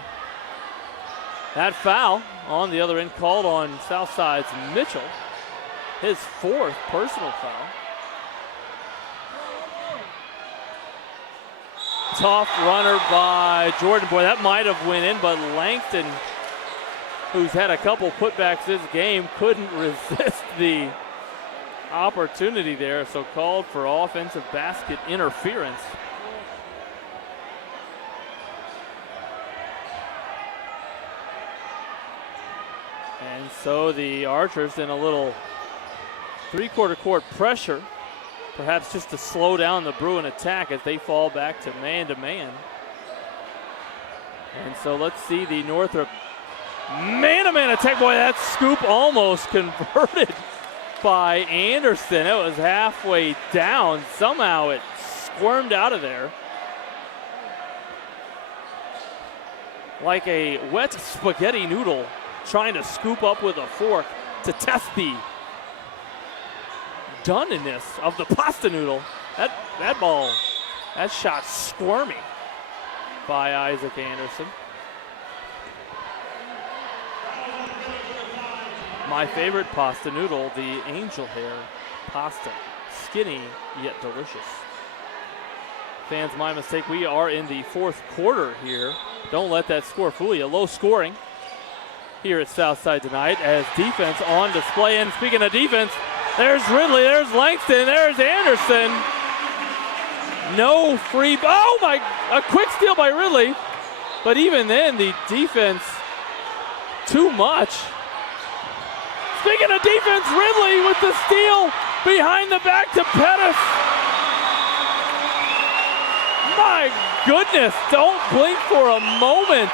That foul on the other end called on Southside's Mitchell. His 4th personal foul. Tough runner by Jordan. Boy, that might have went in, but Langston, who's had a couple putbacks this game, couldn't resist the opportunity there, so called for offensive basket interference. And so the Archers in a little 3/4 court pressure, perhaps just to slow down the Bruin attack as they fall back to man-to-man. And so let's see the Northrop man-to-man attack. Boy, that scoop almost converted by Anderson. It was halfway down. Somehow it squirmed out of there. Like a wet spaghetti noodle trying to scoop up with a fork to test the doneness of the pasta noodle. That shot squirmy by Isaac Anderson. My favorite pasta noodle, the angel hair pasta. Skinny yet delicious. Fans, my mistake. We are in the 4th quarter here. Don't let that score fool you. Low scoring here at Southside tonight as defense on display. And speaking of defense, there's Ridley, there's Langston, there's Anderson. No free. Oh my! A quick steal by Ridley. But even then, the defense, too much. Speaking of defense, Ridley with the steal behind the back to Pettis. My goodness, don't blink for a moment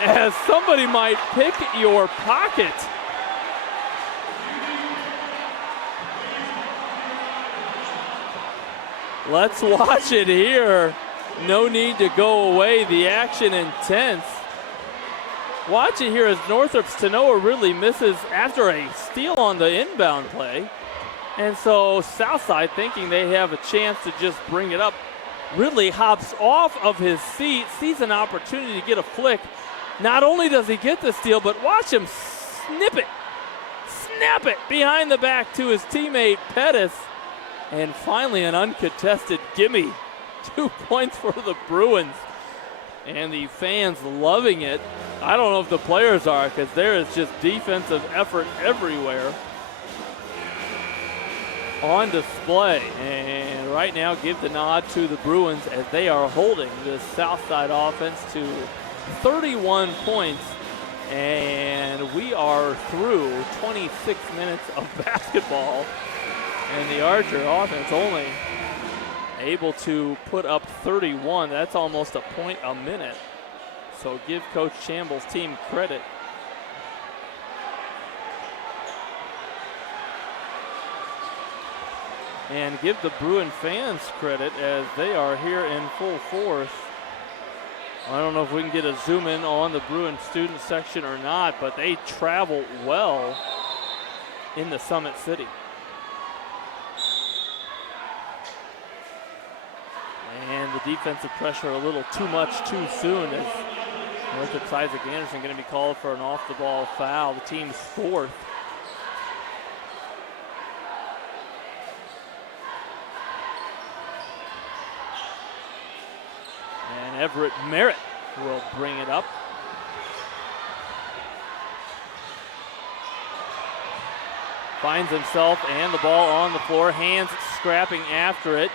as somebody might pick your pocket. Let's watch it here. No need to go away. The action intense. Watch it here as Northrop's Tanoa Ridley misses after a steal on the inbound play. And so Southside, thinking they have a chance to just bring it up, Ridley hops off of his seat, sees an opportunity to get a flick. Not only does he get the steal, but watch him snap it behind the back to his teammate Pettis. And finally an uncontested gimme. 2 points for the Bruins. And the fans loving it. I don't know if the players are, because there is just defensive effort everywhere on display. And right now give the nod to the Bruins as they are holding this Southside offense to 31 points. And we are through 26 minutes of basketball. And the Archer offense only able to put up 31. That's almost a point a minute. So give Coach Chamble's team credit. And give the Bruin fans credit as they are here in full force. I don't know if we can get a zoom in on the Bruin student section or not, but they travel well in the Summit City. And the defensive pressure a little too much too soon as Northrop's Isaac Anderson going to be called for an off-the-ball foul, the team's fourth. And Everett Merritt will bring it up. Finds himself and the ball on the floor, hands scrapping after it.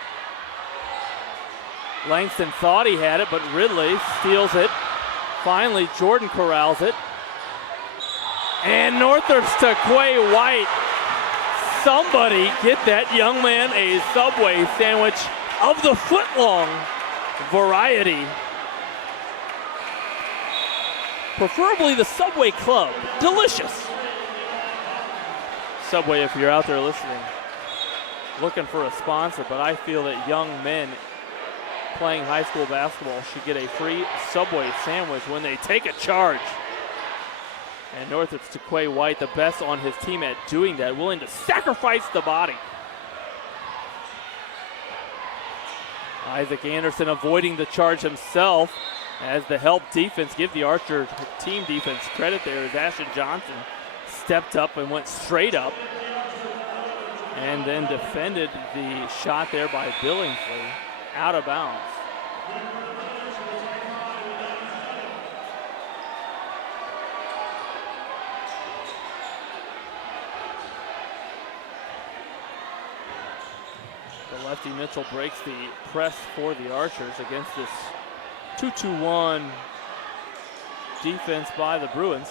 Langston thought he had it, but Ridley steals it. Finally, Jordan corrals it. And Northrop's to Quay White. Somebody get that young man a Subway sandwich of the foot-long variety. Preferably the Subway Club. Delicious. Subway, if you're out there listening, looking for a sponsor, but I feel that young men playing high school basketball should get a free Subway sandwich when they take a charge. And Northrop's to Quay White, the best on his team at doing that, willing to sacrifice the body. Isaac Anderson avoiding the charge himself as the help defense, give the Archer team defense credit there as Ashton Johnson stepped up and went straight up and then defended the shot there by Billingsley. Out of bounds. The lefty Mitchell breaks the press for the Archers against this 2-2-1 defense by the Bruins.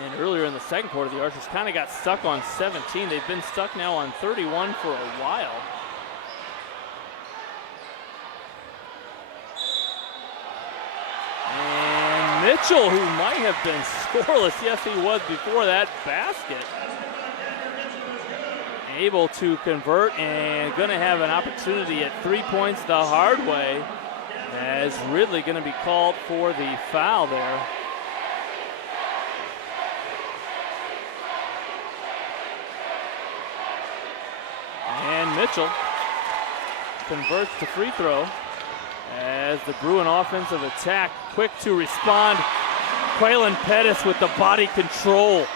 And earlier in the second quarter, the Archers kind of got stuck on 17. They've been stuck now on 31 for a while. And Mitchell, who might have been scoreless, yes he was before that basket, able to convert and going to have an opportunity at 3 points the hard way as Ridley going to be called for the foul there. And Mitchell converts to free throw as the Bruin offensive attack quick to respond. Quaylen Pettis with the body control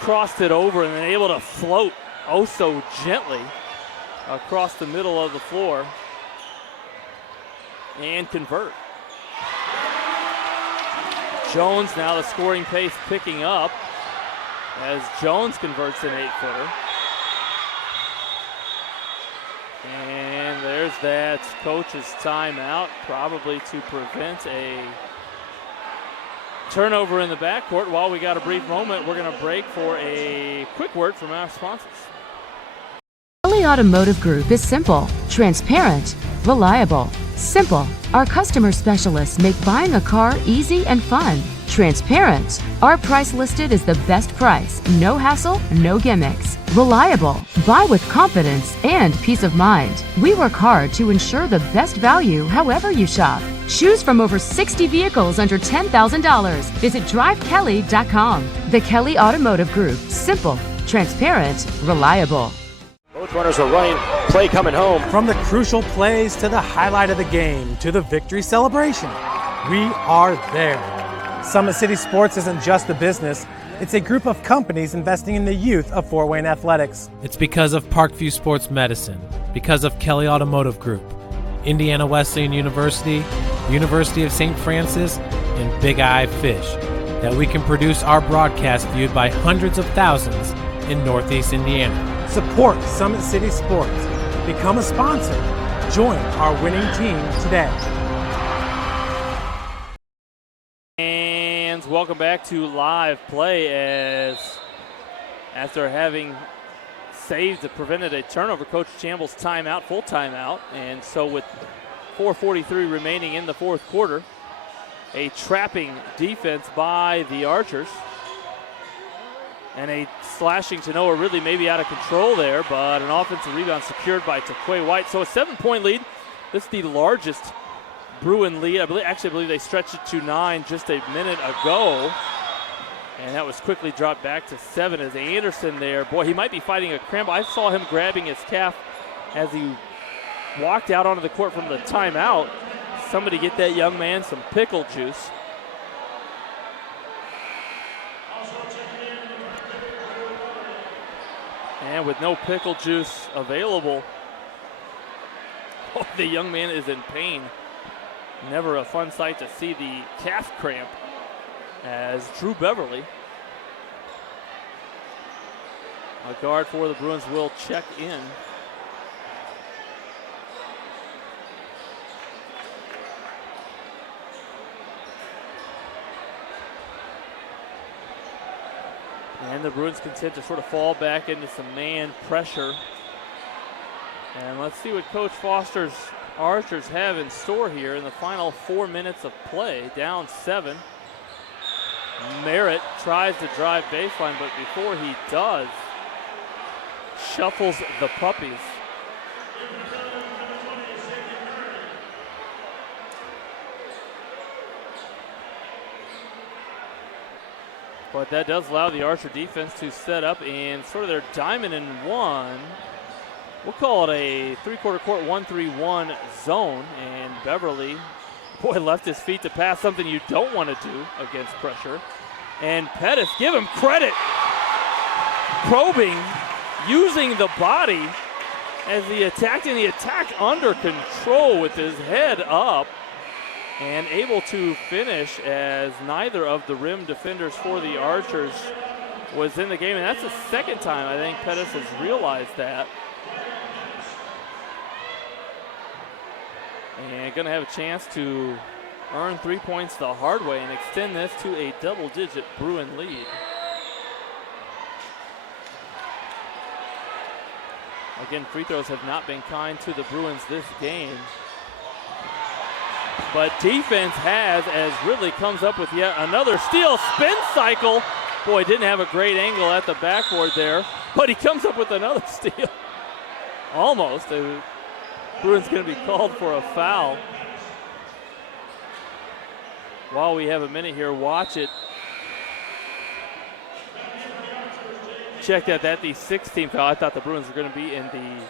crossed it over and then able to float oh so gently across the middle of the floor and convert. Jones now the scoring pace picking up. as Jones converts an 8-footer. And there's that coach's timeout, probably to prevent a turnover in the backcourt. While we got a brief moment, we're going to break for a quick word from our sponsors. Kelly Automotive Group is simple, transparent, reliable. Simple. Our customer specialists make buying a car easy and fun. Transparent. Our price listed is the best price. No hassle, no gimmicks. Reliable. Buy with confidence and peace of mind. We work hard to ensure the best value however you shop. Choose from over 60 vehicles under $10,000. Visit drivekelly.com. The Kelly Automotive Group. Simple, transparent, reliable. Both runners are running. Play coming home. From the crucial plays to the highlight of the game to the victory celebration, we are there. Summit City Sports isn't just a business, it's a group of companies investing in the youth of Fort Wayne athletics. It's because of Parkview Sports Medicine, because of Kelly Automotive Group, Indiana Wesleyan University, University of St. Francis, and Big Eye Fish, that we can produce our broadcast viewed by hundreds of thousands in Northeast Indiana. Support Summit City Sports. Become a sponsor. Join our winning team today. And welcome back to live play as after having prevented a turnover, Coach Chamble's timeout, full timeout. And so with 4:43 remaining in the fourth quarter, a trapping defense by the Archers. And a slashing to Noah really maybe out of control there, but an offensive rebound secured by Taquay White. So a 7-point lead. This is the largest Bruin lead. I believe they stretched it to 9 just a minute ago. And that was quickly dropped back to 7 as Anderson there. Boy, he might be fighting a cramp. I saw him grabbing his calf as he walked out onto the court from the timeout. Somebody get that young man some pickle juice. And with no pickle juice available, the young man is in pain. Never a fun sight to see the calf cramp as Drew Beverly, a guard for the Bruins, will check in. And the Bruins content to sort of fall back into some man pressure. And let's see what Coach Foster's Archers have in store here in the final 4 minutes of play. Down 7. Merritt tries to drive baseline, but before he does, shuffles the puppies. But that does allow the Archer defense to set up in sort of their diamond and one. We'll call it a three-quarter court 1-3-1 zone. And Beverly, boy, left his feet to pass, something you don't want to do against pressure. And Pettis, give him credit. Probing, using the body as he attacked, and he attacked under control with his head up. And able to finish as neither of the rim defenders for the Archers was in the game. And that's the second time I think Pettis has realized that. And going to have a chance to earn 3 points the hard way and extend this to a double-digit Bruin lead. Again, free throws have not been kind to the Bruins this game. But defense has, as Ridley comes up with yet another steal. Spin cycle. Boy, didn't have a great angle at the backboard there, but he comes up with another steal. Almost. Bruins going to be called for a foul. While we have a minute here, watch it. Check that. That's the 16th foul. I thought the Bruins were going to be in the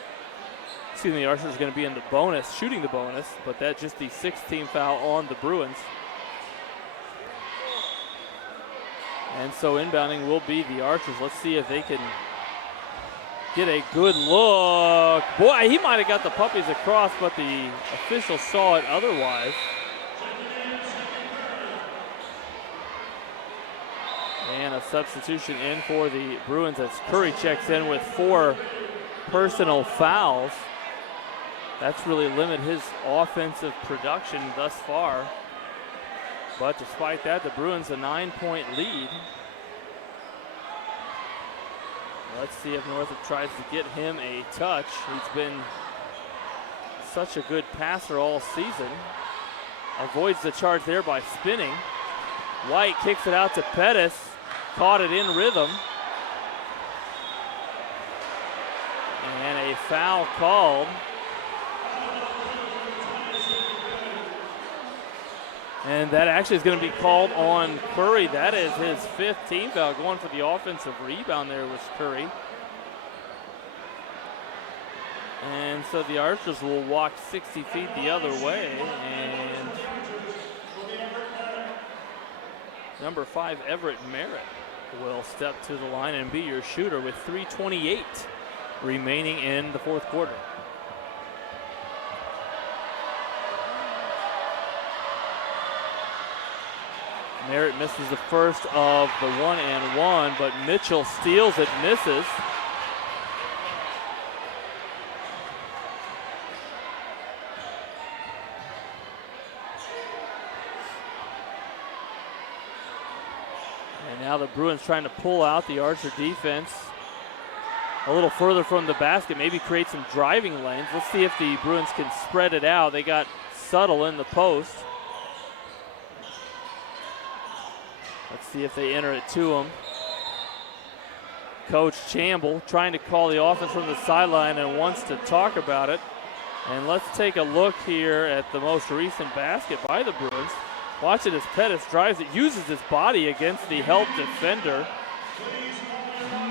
the Archers are going to be in the bonus, shooting the bonus, but that's just the 16th foul on the Bruins. And so inbounding will be the Archers. Let's see if they can get a good look. Boy, he might have got the puppies across, but the official saw it otherwise. And a substitution in for the Bruins as Curry checks in with 4 personal fouls. That's really limited his offensive production thus far. But despite that, the Bruins a 9-point lead. Let's see if Northrop tries to get him a touch. He's been such a good passer all season. Avoids the charge there by spinning. White kicks it out to Pettis. Caught it in rhythm. And a foul called. And that actually is going to be called on Curry. That is his 5th team foul. Going for the offensive rebound there was Curry. And so the Archers will walk 60 feet the other way. And number 5, Everett Merritt, will step to the line and be your shooter with 3:28 remaining in the 4th quarter. Merritt misses the first of the 1-and-1, but Mitchell steals it, misses. And now the Bruins trying to pull out the Archer defense a little further from the basket, maybe create some driving lanes. Let's see if the Bruins can spread it out. They got Subtle in the post. Let's see if they enter it to him. Coach Chamble trying to call the offense from the sideline and wants to talk about it. And let's take a look here at the most recent basket by the Bruins. Watch it as Pettis drives it, uses his body against the help defender.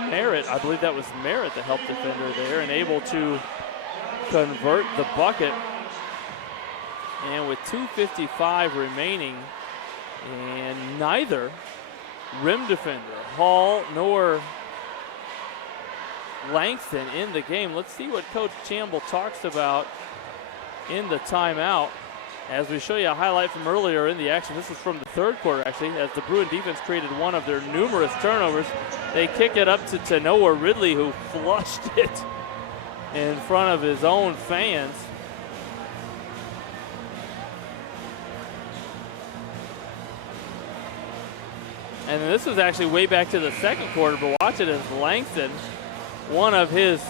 Merritt, I believe that was Merritt, the help defender there, and able to convert the bucket. And with 2:55 remaining, and neither rim defender, Hall nor Langston in the game. Let's see what Coach Chamble talks about in the timeout as we show you a highlight from earlier in the action. This is from the 3rd quarter, actually, as the Bruin defense created one of their numerous turnovers. They kick it up to Tanoa Ridley, who flushed it in front of his own fans. And this was actually way back to the 2nd quarter, but watch it as Langston, one of his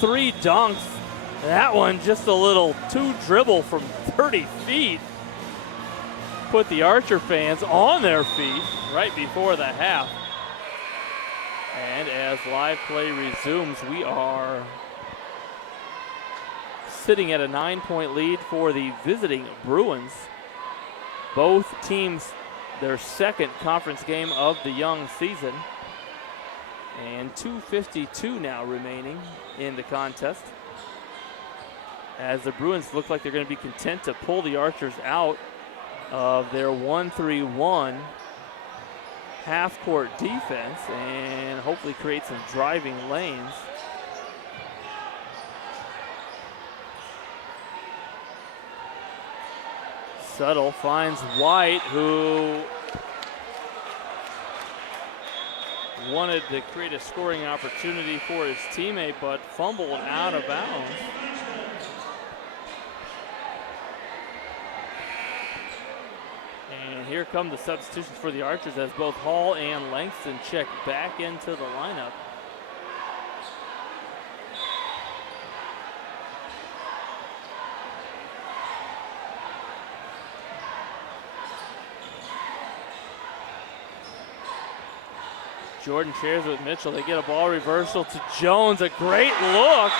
3 dunks. That one just a little too dribble from 30 feet. Put the Archer fans on their feet right before the half. And as live play resumes, we are sitting at a 9-point lead for the visiting Bruins. Both teams their 2nd conference game of the young season. And 2:52 now remaining in the contest, as the Bruins look like they're going to be content to pull the Archers out of their 1-3-1 half-court defense and hopefully create some driving lanes. Subtle finds White, who wanted to create a scoring opportunity for his teammate, but fumbled out of bounds. And here come the substitutions for the Archers as both Hall and Langston check back into the lineup. Jordan shares with Mitchell. They get a ball reversal to Jones. A great look.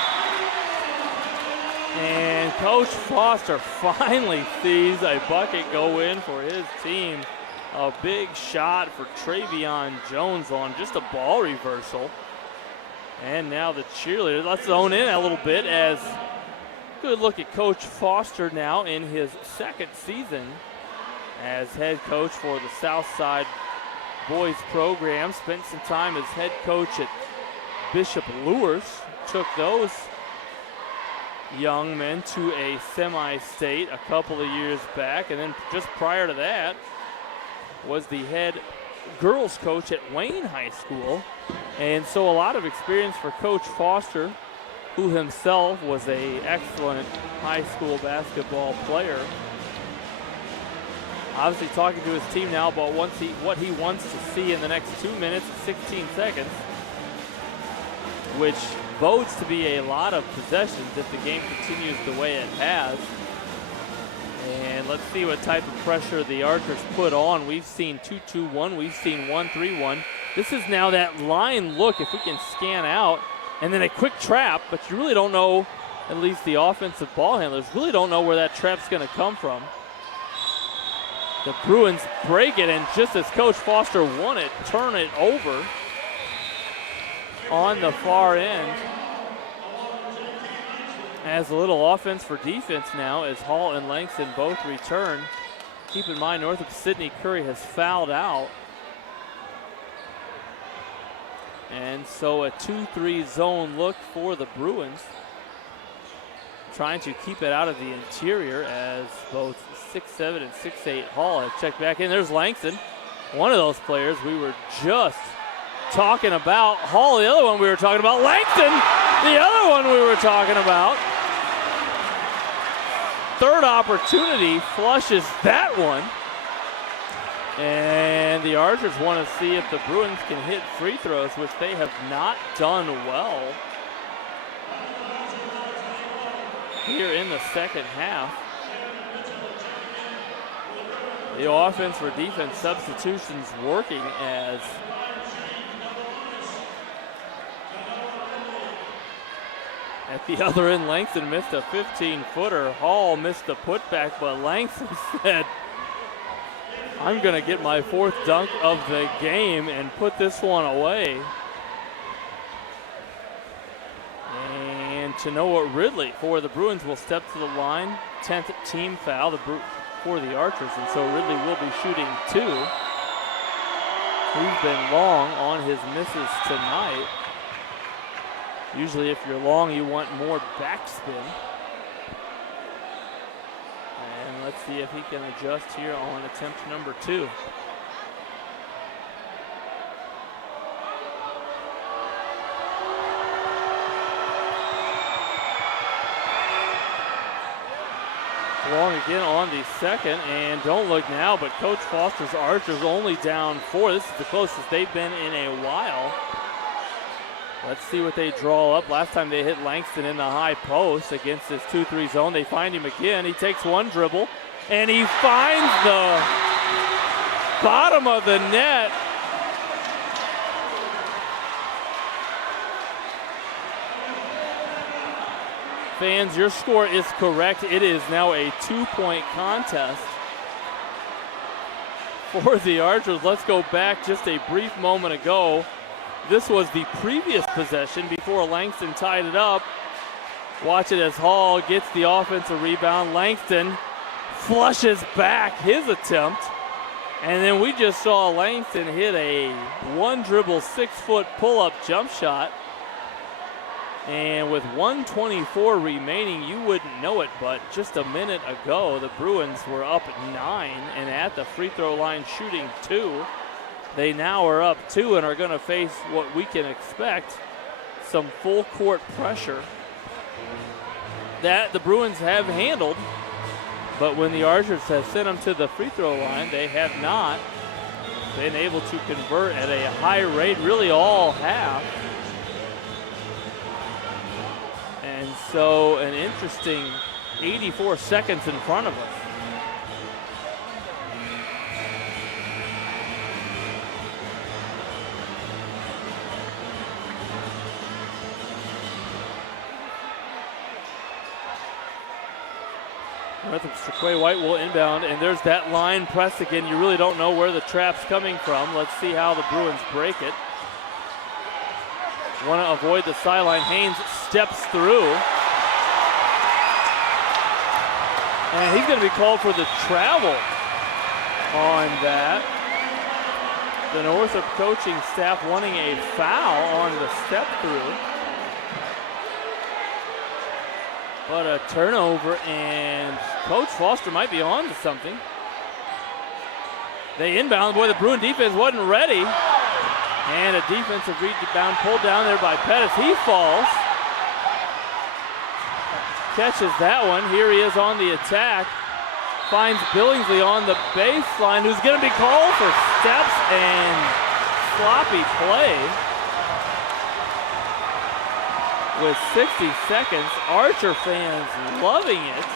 And Coach Foster finally sees a bucket go in for his team. A big shot for Travion Jones on just a ball reversal. And now the cheerleaders. Let's zone in a little bit as good look at Coach Foster now in his 2nd season as head coach for the Southside boys program. Spent some time as head coach at Bishop Lures. Took those young men to a semi-state a couple of years back, and then just prior to that was the head girls coach at Wayne High School, and so a lot of experience for Coach Foster, who himself was an excellent high school basketball player. Obviously talking to his team now about what he wants to see in the next 2 minutes and 16 seconds, which bodes to be a lot of possessions if the game continues the way it has. And let's see what type of pressure the Archers put on. We've seen 2-2-1. We've seen 1-3-1. This is now that line look, if we can scan out, and then a quick trap, but you really don't know, at least the offensive ball handlers, really don't know where that trap's going to come from. The Bruins break it, and just as Coach Foster won it, turn it over on the far end. As a little offense for defense now, as Hall and Langston both return. Keep in mind, Northrop Sidney Curry has fouled out. And so a 2-3 zone look for the Bruins. Trying to keep it out of the interior as both 6'7" and 6'8" Hall have checked back in. There's Langston, one of those players we were just talking about. Hall, the other one we were talking about. Langston, the other one we were talking about. Third opportunity, flushes that one. And the Archers want to see if the Bruins can hit free throws, which they have not done well here in the second half. The offense for defense substitutions working as at the other end, Langston missed a 15-footer. Hall missed the putback, but Langston said, I'm going to get my fourth dunk of the game and put this one away. And Tanoa Ridley for the Bruins will step to the line. 10th team foul for the Archers, and so Ridley will be shooting 2. He's been long on his misses tonight. Usually if you're long, you want more backspin. And let's see if he can adjust here on attempt number 2. Long again on the second, and don't look now, but Coach Foster's Archers only down 4. This is the closest they've been in a while. Let's see what they draw up. Last time they hit Langston in the high post against this 2-3 zone. They find him again. He takes one dribble, and he finds the bottom of the net. Fans, your score is correct. It is now a 2-point contest for the Archers. Let's go back just a brief moment ago. This was the previous possession before Langston tied it up. Watch it as Hall gets the offensive rebound. Langston flushes back his attempt. And then we just saw Langston hit a one-dribble, 6-foot pull-up jump shot. And with 1:24 remaining, you wouldn't know it, but just a minute ago, the Bruins were up 9 and at the free throw line shooting 2. They now are up 2 and are going to face what we can expect, some full court pressure that the Bruins have handled. But when the Archers have sent them to the free throw line, they have not been able to convert at a high rate, really all half. And so an interesting 84 seconds in front of us. Traquay White will inbound, and there's that line press again. You really don't know where the trap's coming from. Let's see how the Bruins break it. Want to avoid the sideline. Haynes steps through. And he's going to be called for the travel on that. The Northrop coaching staff wanting a foul on the step through. But a turnover, and Coach Foster might be on to something. They inbound. Boy, the Bruin defense wasn't ready. And a defensive rebound pulled down there by Pettis. He falls. Catches that one. Here he is on the attack. Finds Billingsley on the baseline, who's going to be called for steps and sloppy play. With 60 seconds, Archer fans loving it.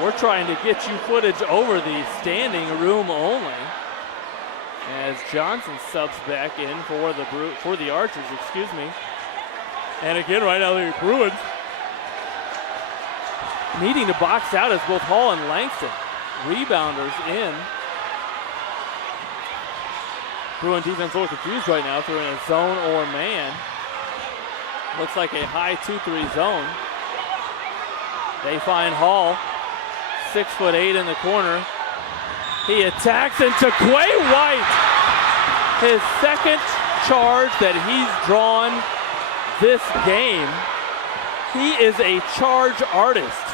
We're trying to get you footage over the standing room only. As Johnson subs back in for the Archers, excuse me. And again, right now the Bruins needing to box out as both Hall and Langston. Rebounders in. Bruin defense a little confused right now if they're in a zone or man. Looks like a high 2-3 zone. They find Hall. 6'8" in the corner. He attacks, and Taquay White, his second charge that he's drawn this game. He is a charge artist,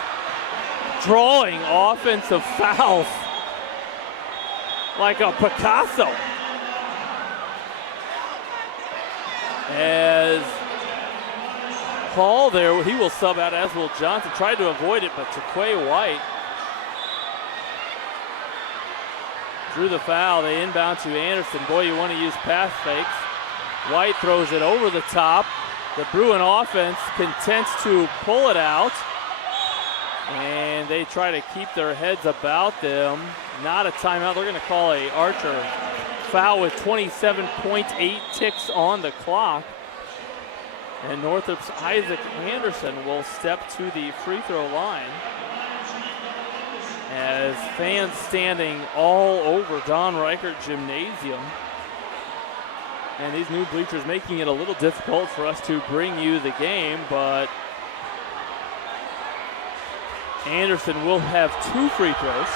drawing offensive fouls like a Picasso. As Hall there, he will sub out, as will Johnson. Tried to avoid it, but Taquay White drew the foul. They inbound to Anderson. Boy, you want to use pass fakes. White throws it over the top. The Bruin offense contents to pull it out. And they try to keep their heads about them. Not a timeout. They're going to call a Archer foul with 27.8 ticks on the clock. And Northrop's Isaac Anderson will step to the free throw line. As fans standing all over Don Reichert Gymnasium. And these new bleachers making it a little difficult for us to bring you the game, but Anderson will have 2 free throws.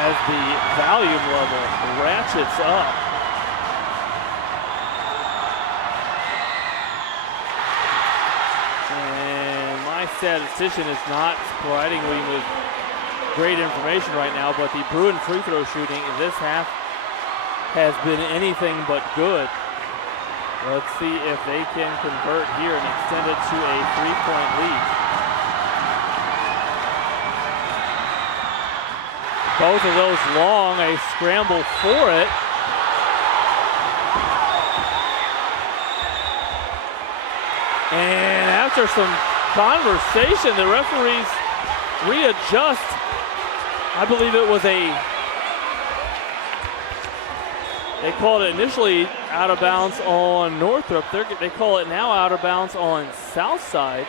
As the volume level ratchets up. Statistician is not providing me with great information right now, but the Bruin free throw shooting in this half has been anything but good. Let's see if they can convert here and extend it to a 3-point lead. Both of those long, a scramble for it. And after some conversation, the referees readjust. I believe it was they called it initially out of bounds on Northrop. They call it now out of bounds on Southside.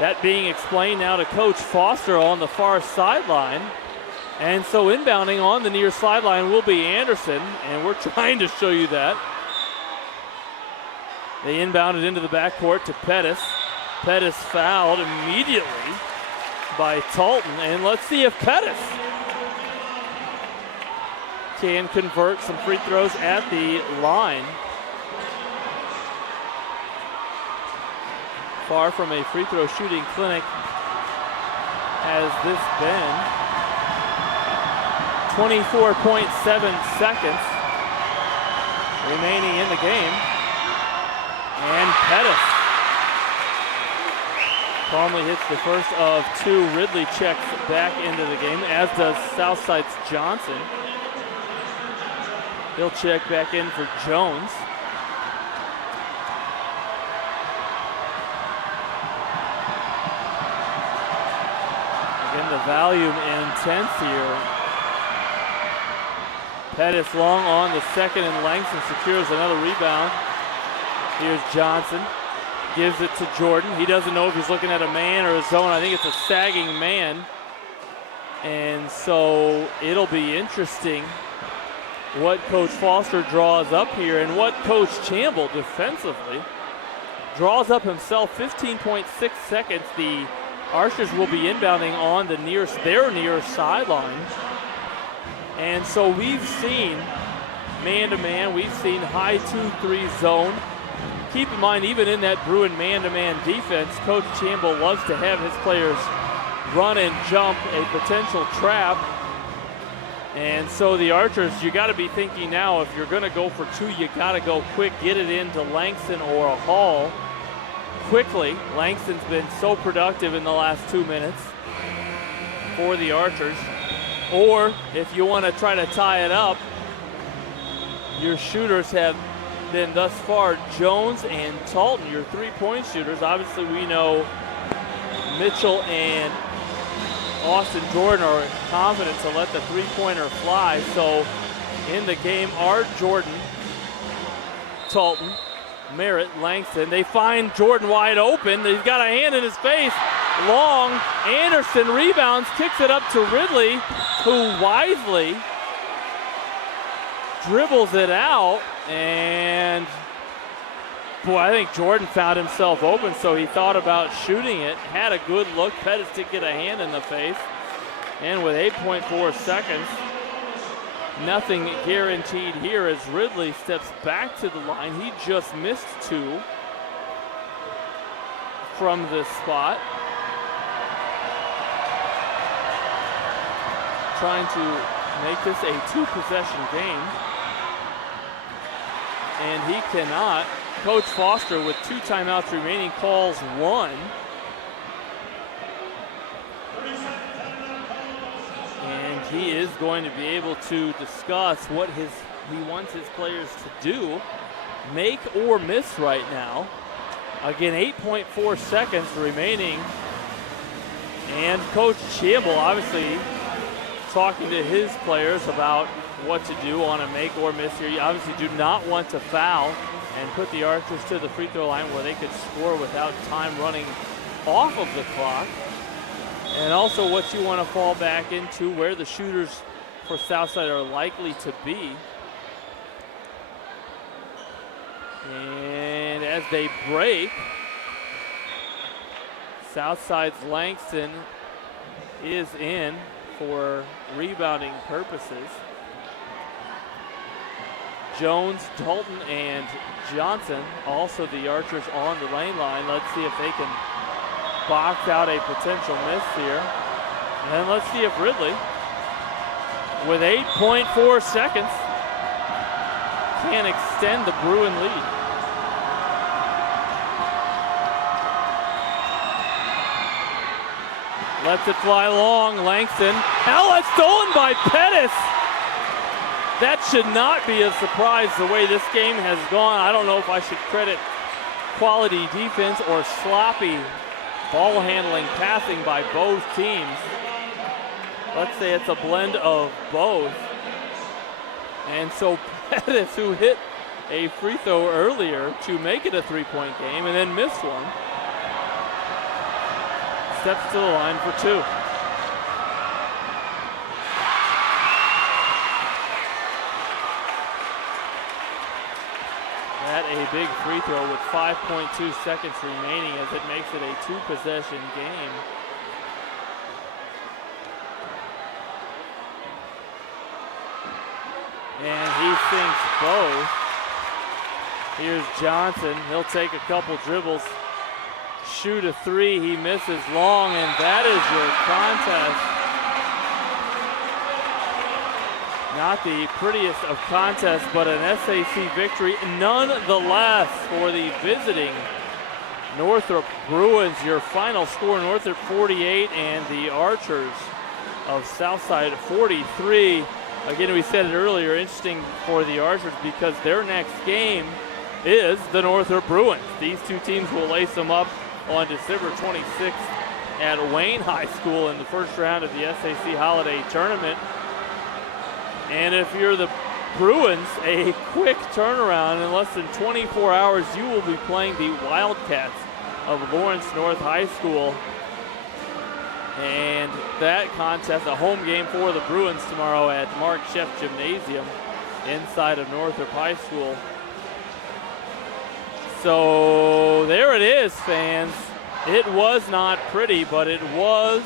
That being explained now to Coach Foster on the far sideline. And so inbounding on the near sideline will be Anderson, and we're trying to show you that. They inbounded into the backcourt to Pettis. Pettis fouled immediately by Talton, and let's see if Pettis can convert some free throws at the line. Far from a free throw shooting clinic has this been. 24.7 seconds remaining in the game, and Pettis calmly hits the first of 2 Ridley checks back into the game, as does Southside's Johnson. He'll check back in for Jones. Again, the volume intense here. Pettis long on the second, and Langston secures another rebound. Here's Johnson. Gives it to Jordan. He doesn't know if he's looking at a man or a zone. I think it's a sagging man. And so it'll be interesting what Coach Foster draws up here and what Coach Chamble defensively draws up himself. 15.6 seconds. The Archers will be inbounding on their near sideline. And so we've seen man-to-man. We've seen high 2-3 zone. keep in mind, even in that Bruin man-to-man defense, Coach Campbell loves to have his players run and jump a potential trap. And so the Archers, you got to be thinking now, if you're going to go for two, you got to go quick, get it into Langston or a Hall quickly. Langston's been so productive in the last 2 minutes for the Archers. Or if you want to try to tie it up, your shooters have been thus far Jones and Talton, your three-point shooters. Obviously, we know Mitchell and Austin Jordan are confident to let the three-pointer fly. So in the game are Jordan, Talton, Merritt, Langston. They find Jordan wide open. He's got a hand in his face. Long. Anderson rebounds, kicks it up to Ridley, who wisely dribbles it out. And boy, I think Jordan found himself open, so he thought about shooting it. Had a good look. Pettis did get a hand in the face. And with 8.4 seconds, nothing guaranteed here as Ridley steps back to the line. He just missed two from this spot. Trying to make this a two-possession game. And he cannot. Coach Foster, with 2 timeouts remaining, calls one. And he is going to be able to discuss what he wants his players to do, make or miss right now. Again, 8.4 seconds remaining. And Coach Campbell obviously talking to his players about what to do on a make or miss here. You obviously do not want to foul and put the Archers to the free throw line where they could score without time running off of the clock. And also what you want to fall back into where the shooters for Southside are likely to be. And as they break, Southside's Langston is in for rebounding purposes. Jones, Dalton, and Johnson, also the Archers on the lane line. Let's see if they can box out a potential miss here. And let's see if Ridley, with 8.4 seconds, can extend the Bruin lead. Lets it fly long, Langston. Now it's stolen by Pettis. That should not be a surprise the way this game has gone. I don't know if I should credit quality defense or sloppy ball handling, passing by both teams. Let's say it's a blend of both. And so Pettis, who hit a free throw earlier to make it a three-point game and then missed one, steps to the line for two. That a big free throw with 5.2 seconds remaining as it makes it a two-possession game. And he sinks both. Here's Johnson. He'll take a couple dribbles. Shoot a three. He misses long, and that is your contest. Not the prettiest of contests, but an SAC victory nonetheless for the visiting Northrop Bruins. Your final score, Northrop 48 and the Archers of Southside 43. Again, we said it earlier, interesting for the Archers because their next game is the Northrop Bruins. These two teams will lace them up on December 26th at Wayne High School in the first round of the SAC Holiday Tournament. And if you're the Bruins, a quick turnaround. In less than 24 hours, you will be playing the Wildcats of Lawrence North High School. And that contest, a home game for the Bruins tomorrow at Mark Sheff Gymnasium inside of Northrop High School. So there it is, fans. It was not pretty, but it was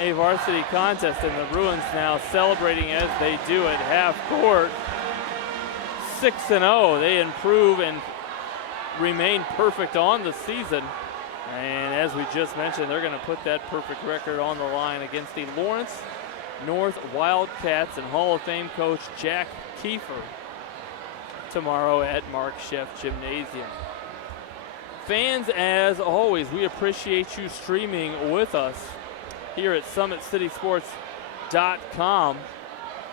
a varsity contest, and the Bruins now celebrating as they do at half court. 6-0. They improve and remain perfect on the season. And as we just mentioned, they're going to put that perfect record on the line against the Lawrence North Wildcats and Hall of Fame coach Jack Kiefer tomorrow at Mark Scheff Gymnasium. Fans, as always, we appreciate you streaming with us here at SummitCitySports.com.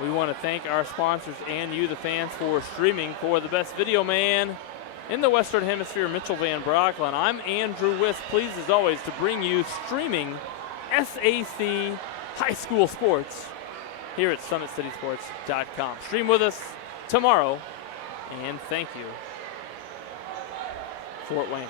We want to thank our sponsors and you, the fans, for streaming. For the best video man in the Western Hemisphere, Mitchell Van Brocklin, I'm Andrew Wiss, pleased as always to bring you streaming SAC high school sports here at SummitCitySports.com. Stream with us tomorrow, and thank you, Fort Wayne.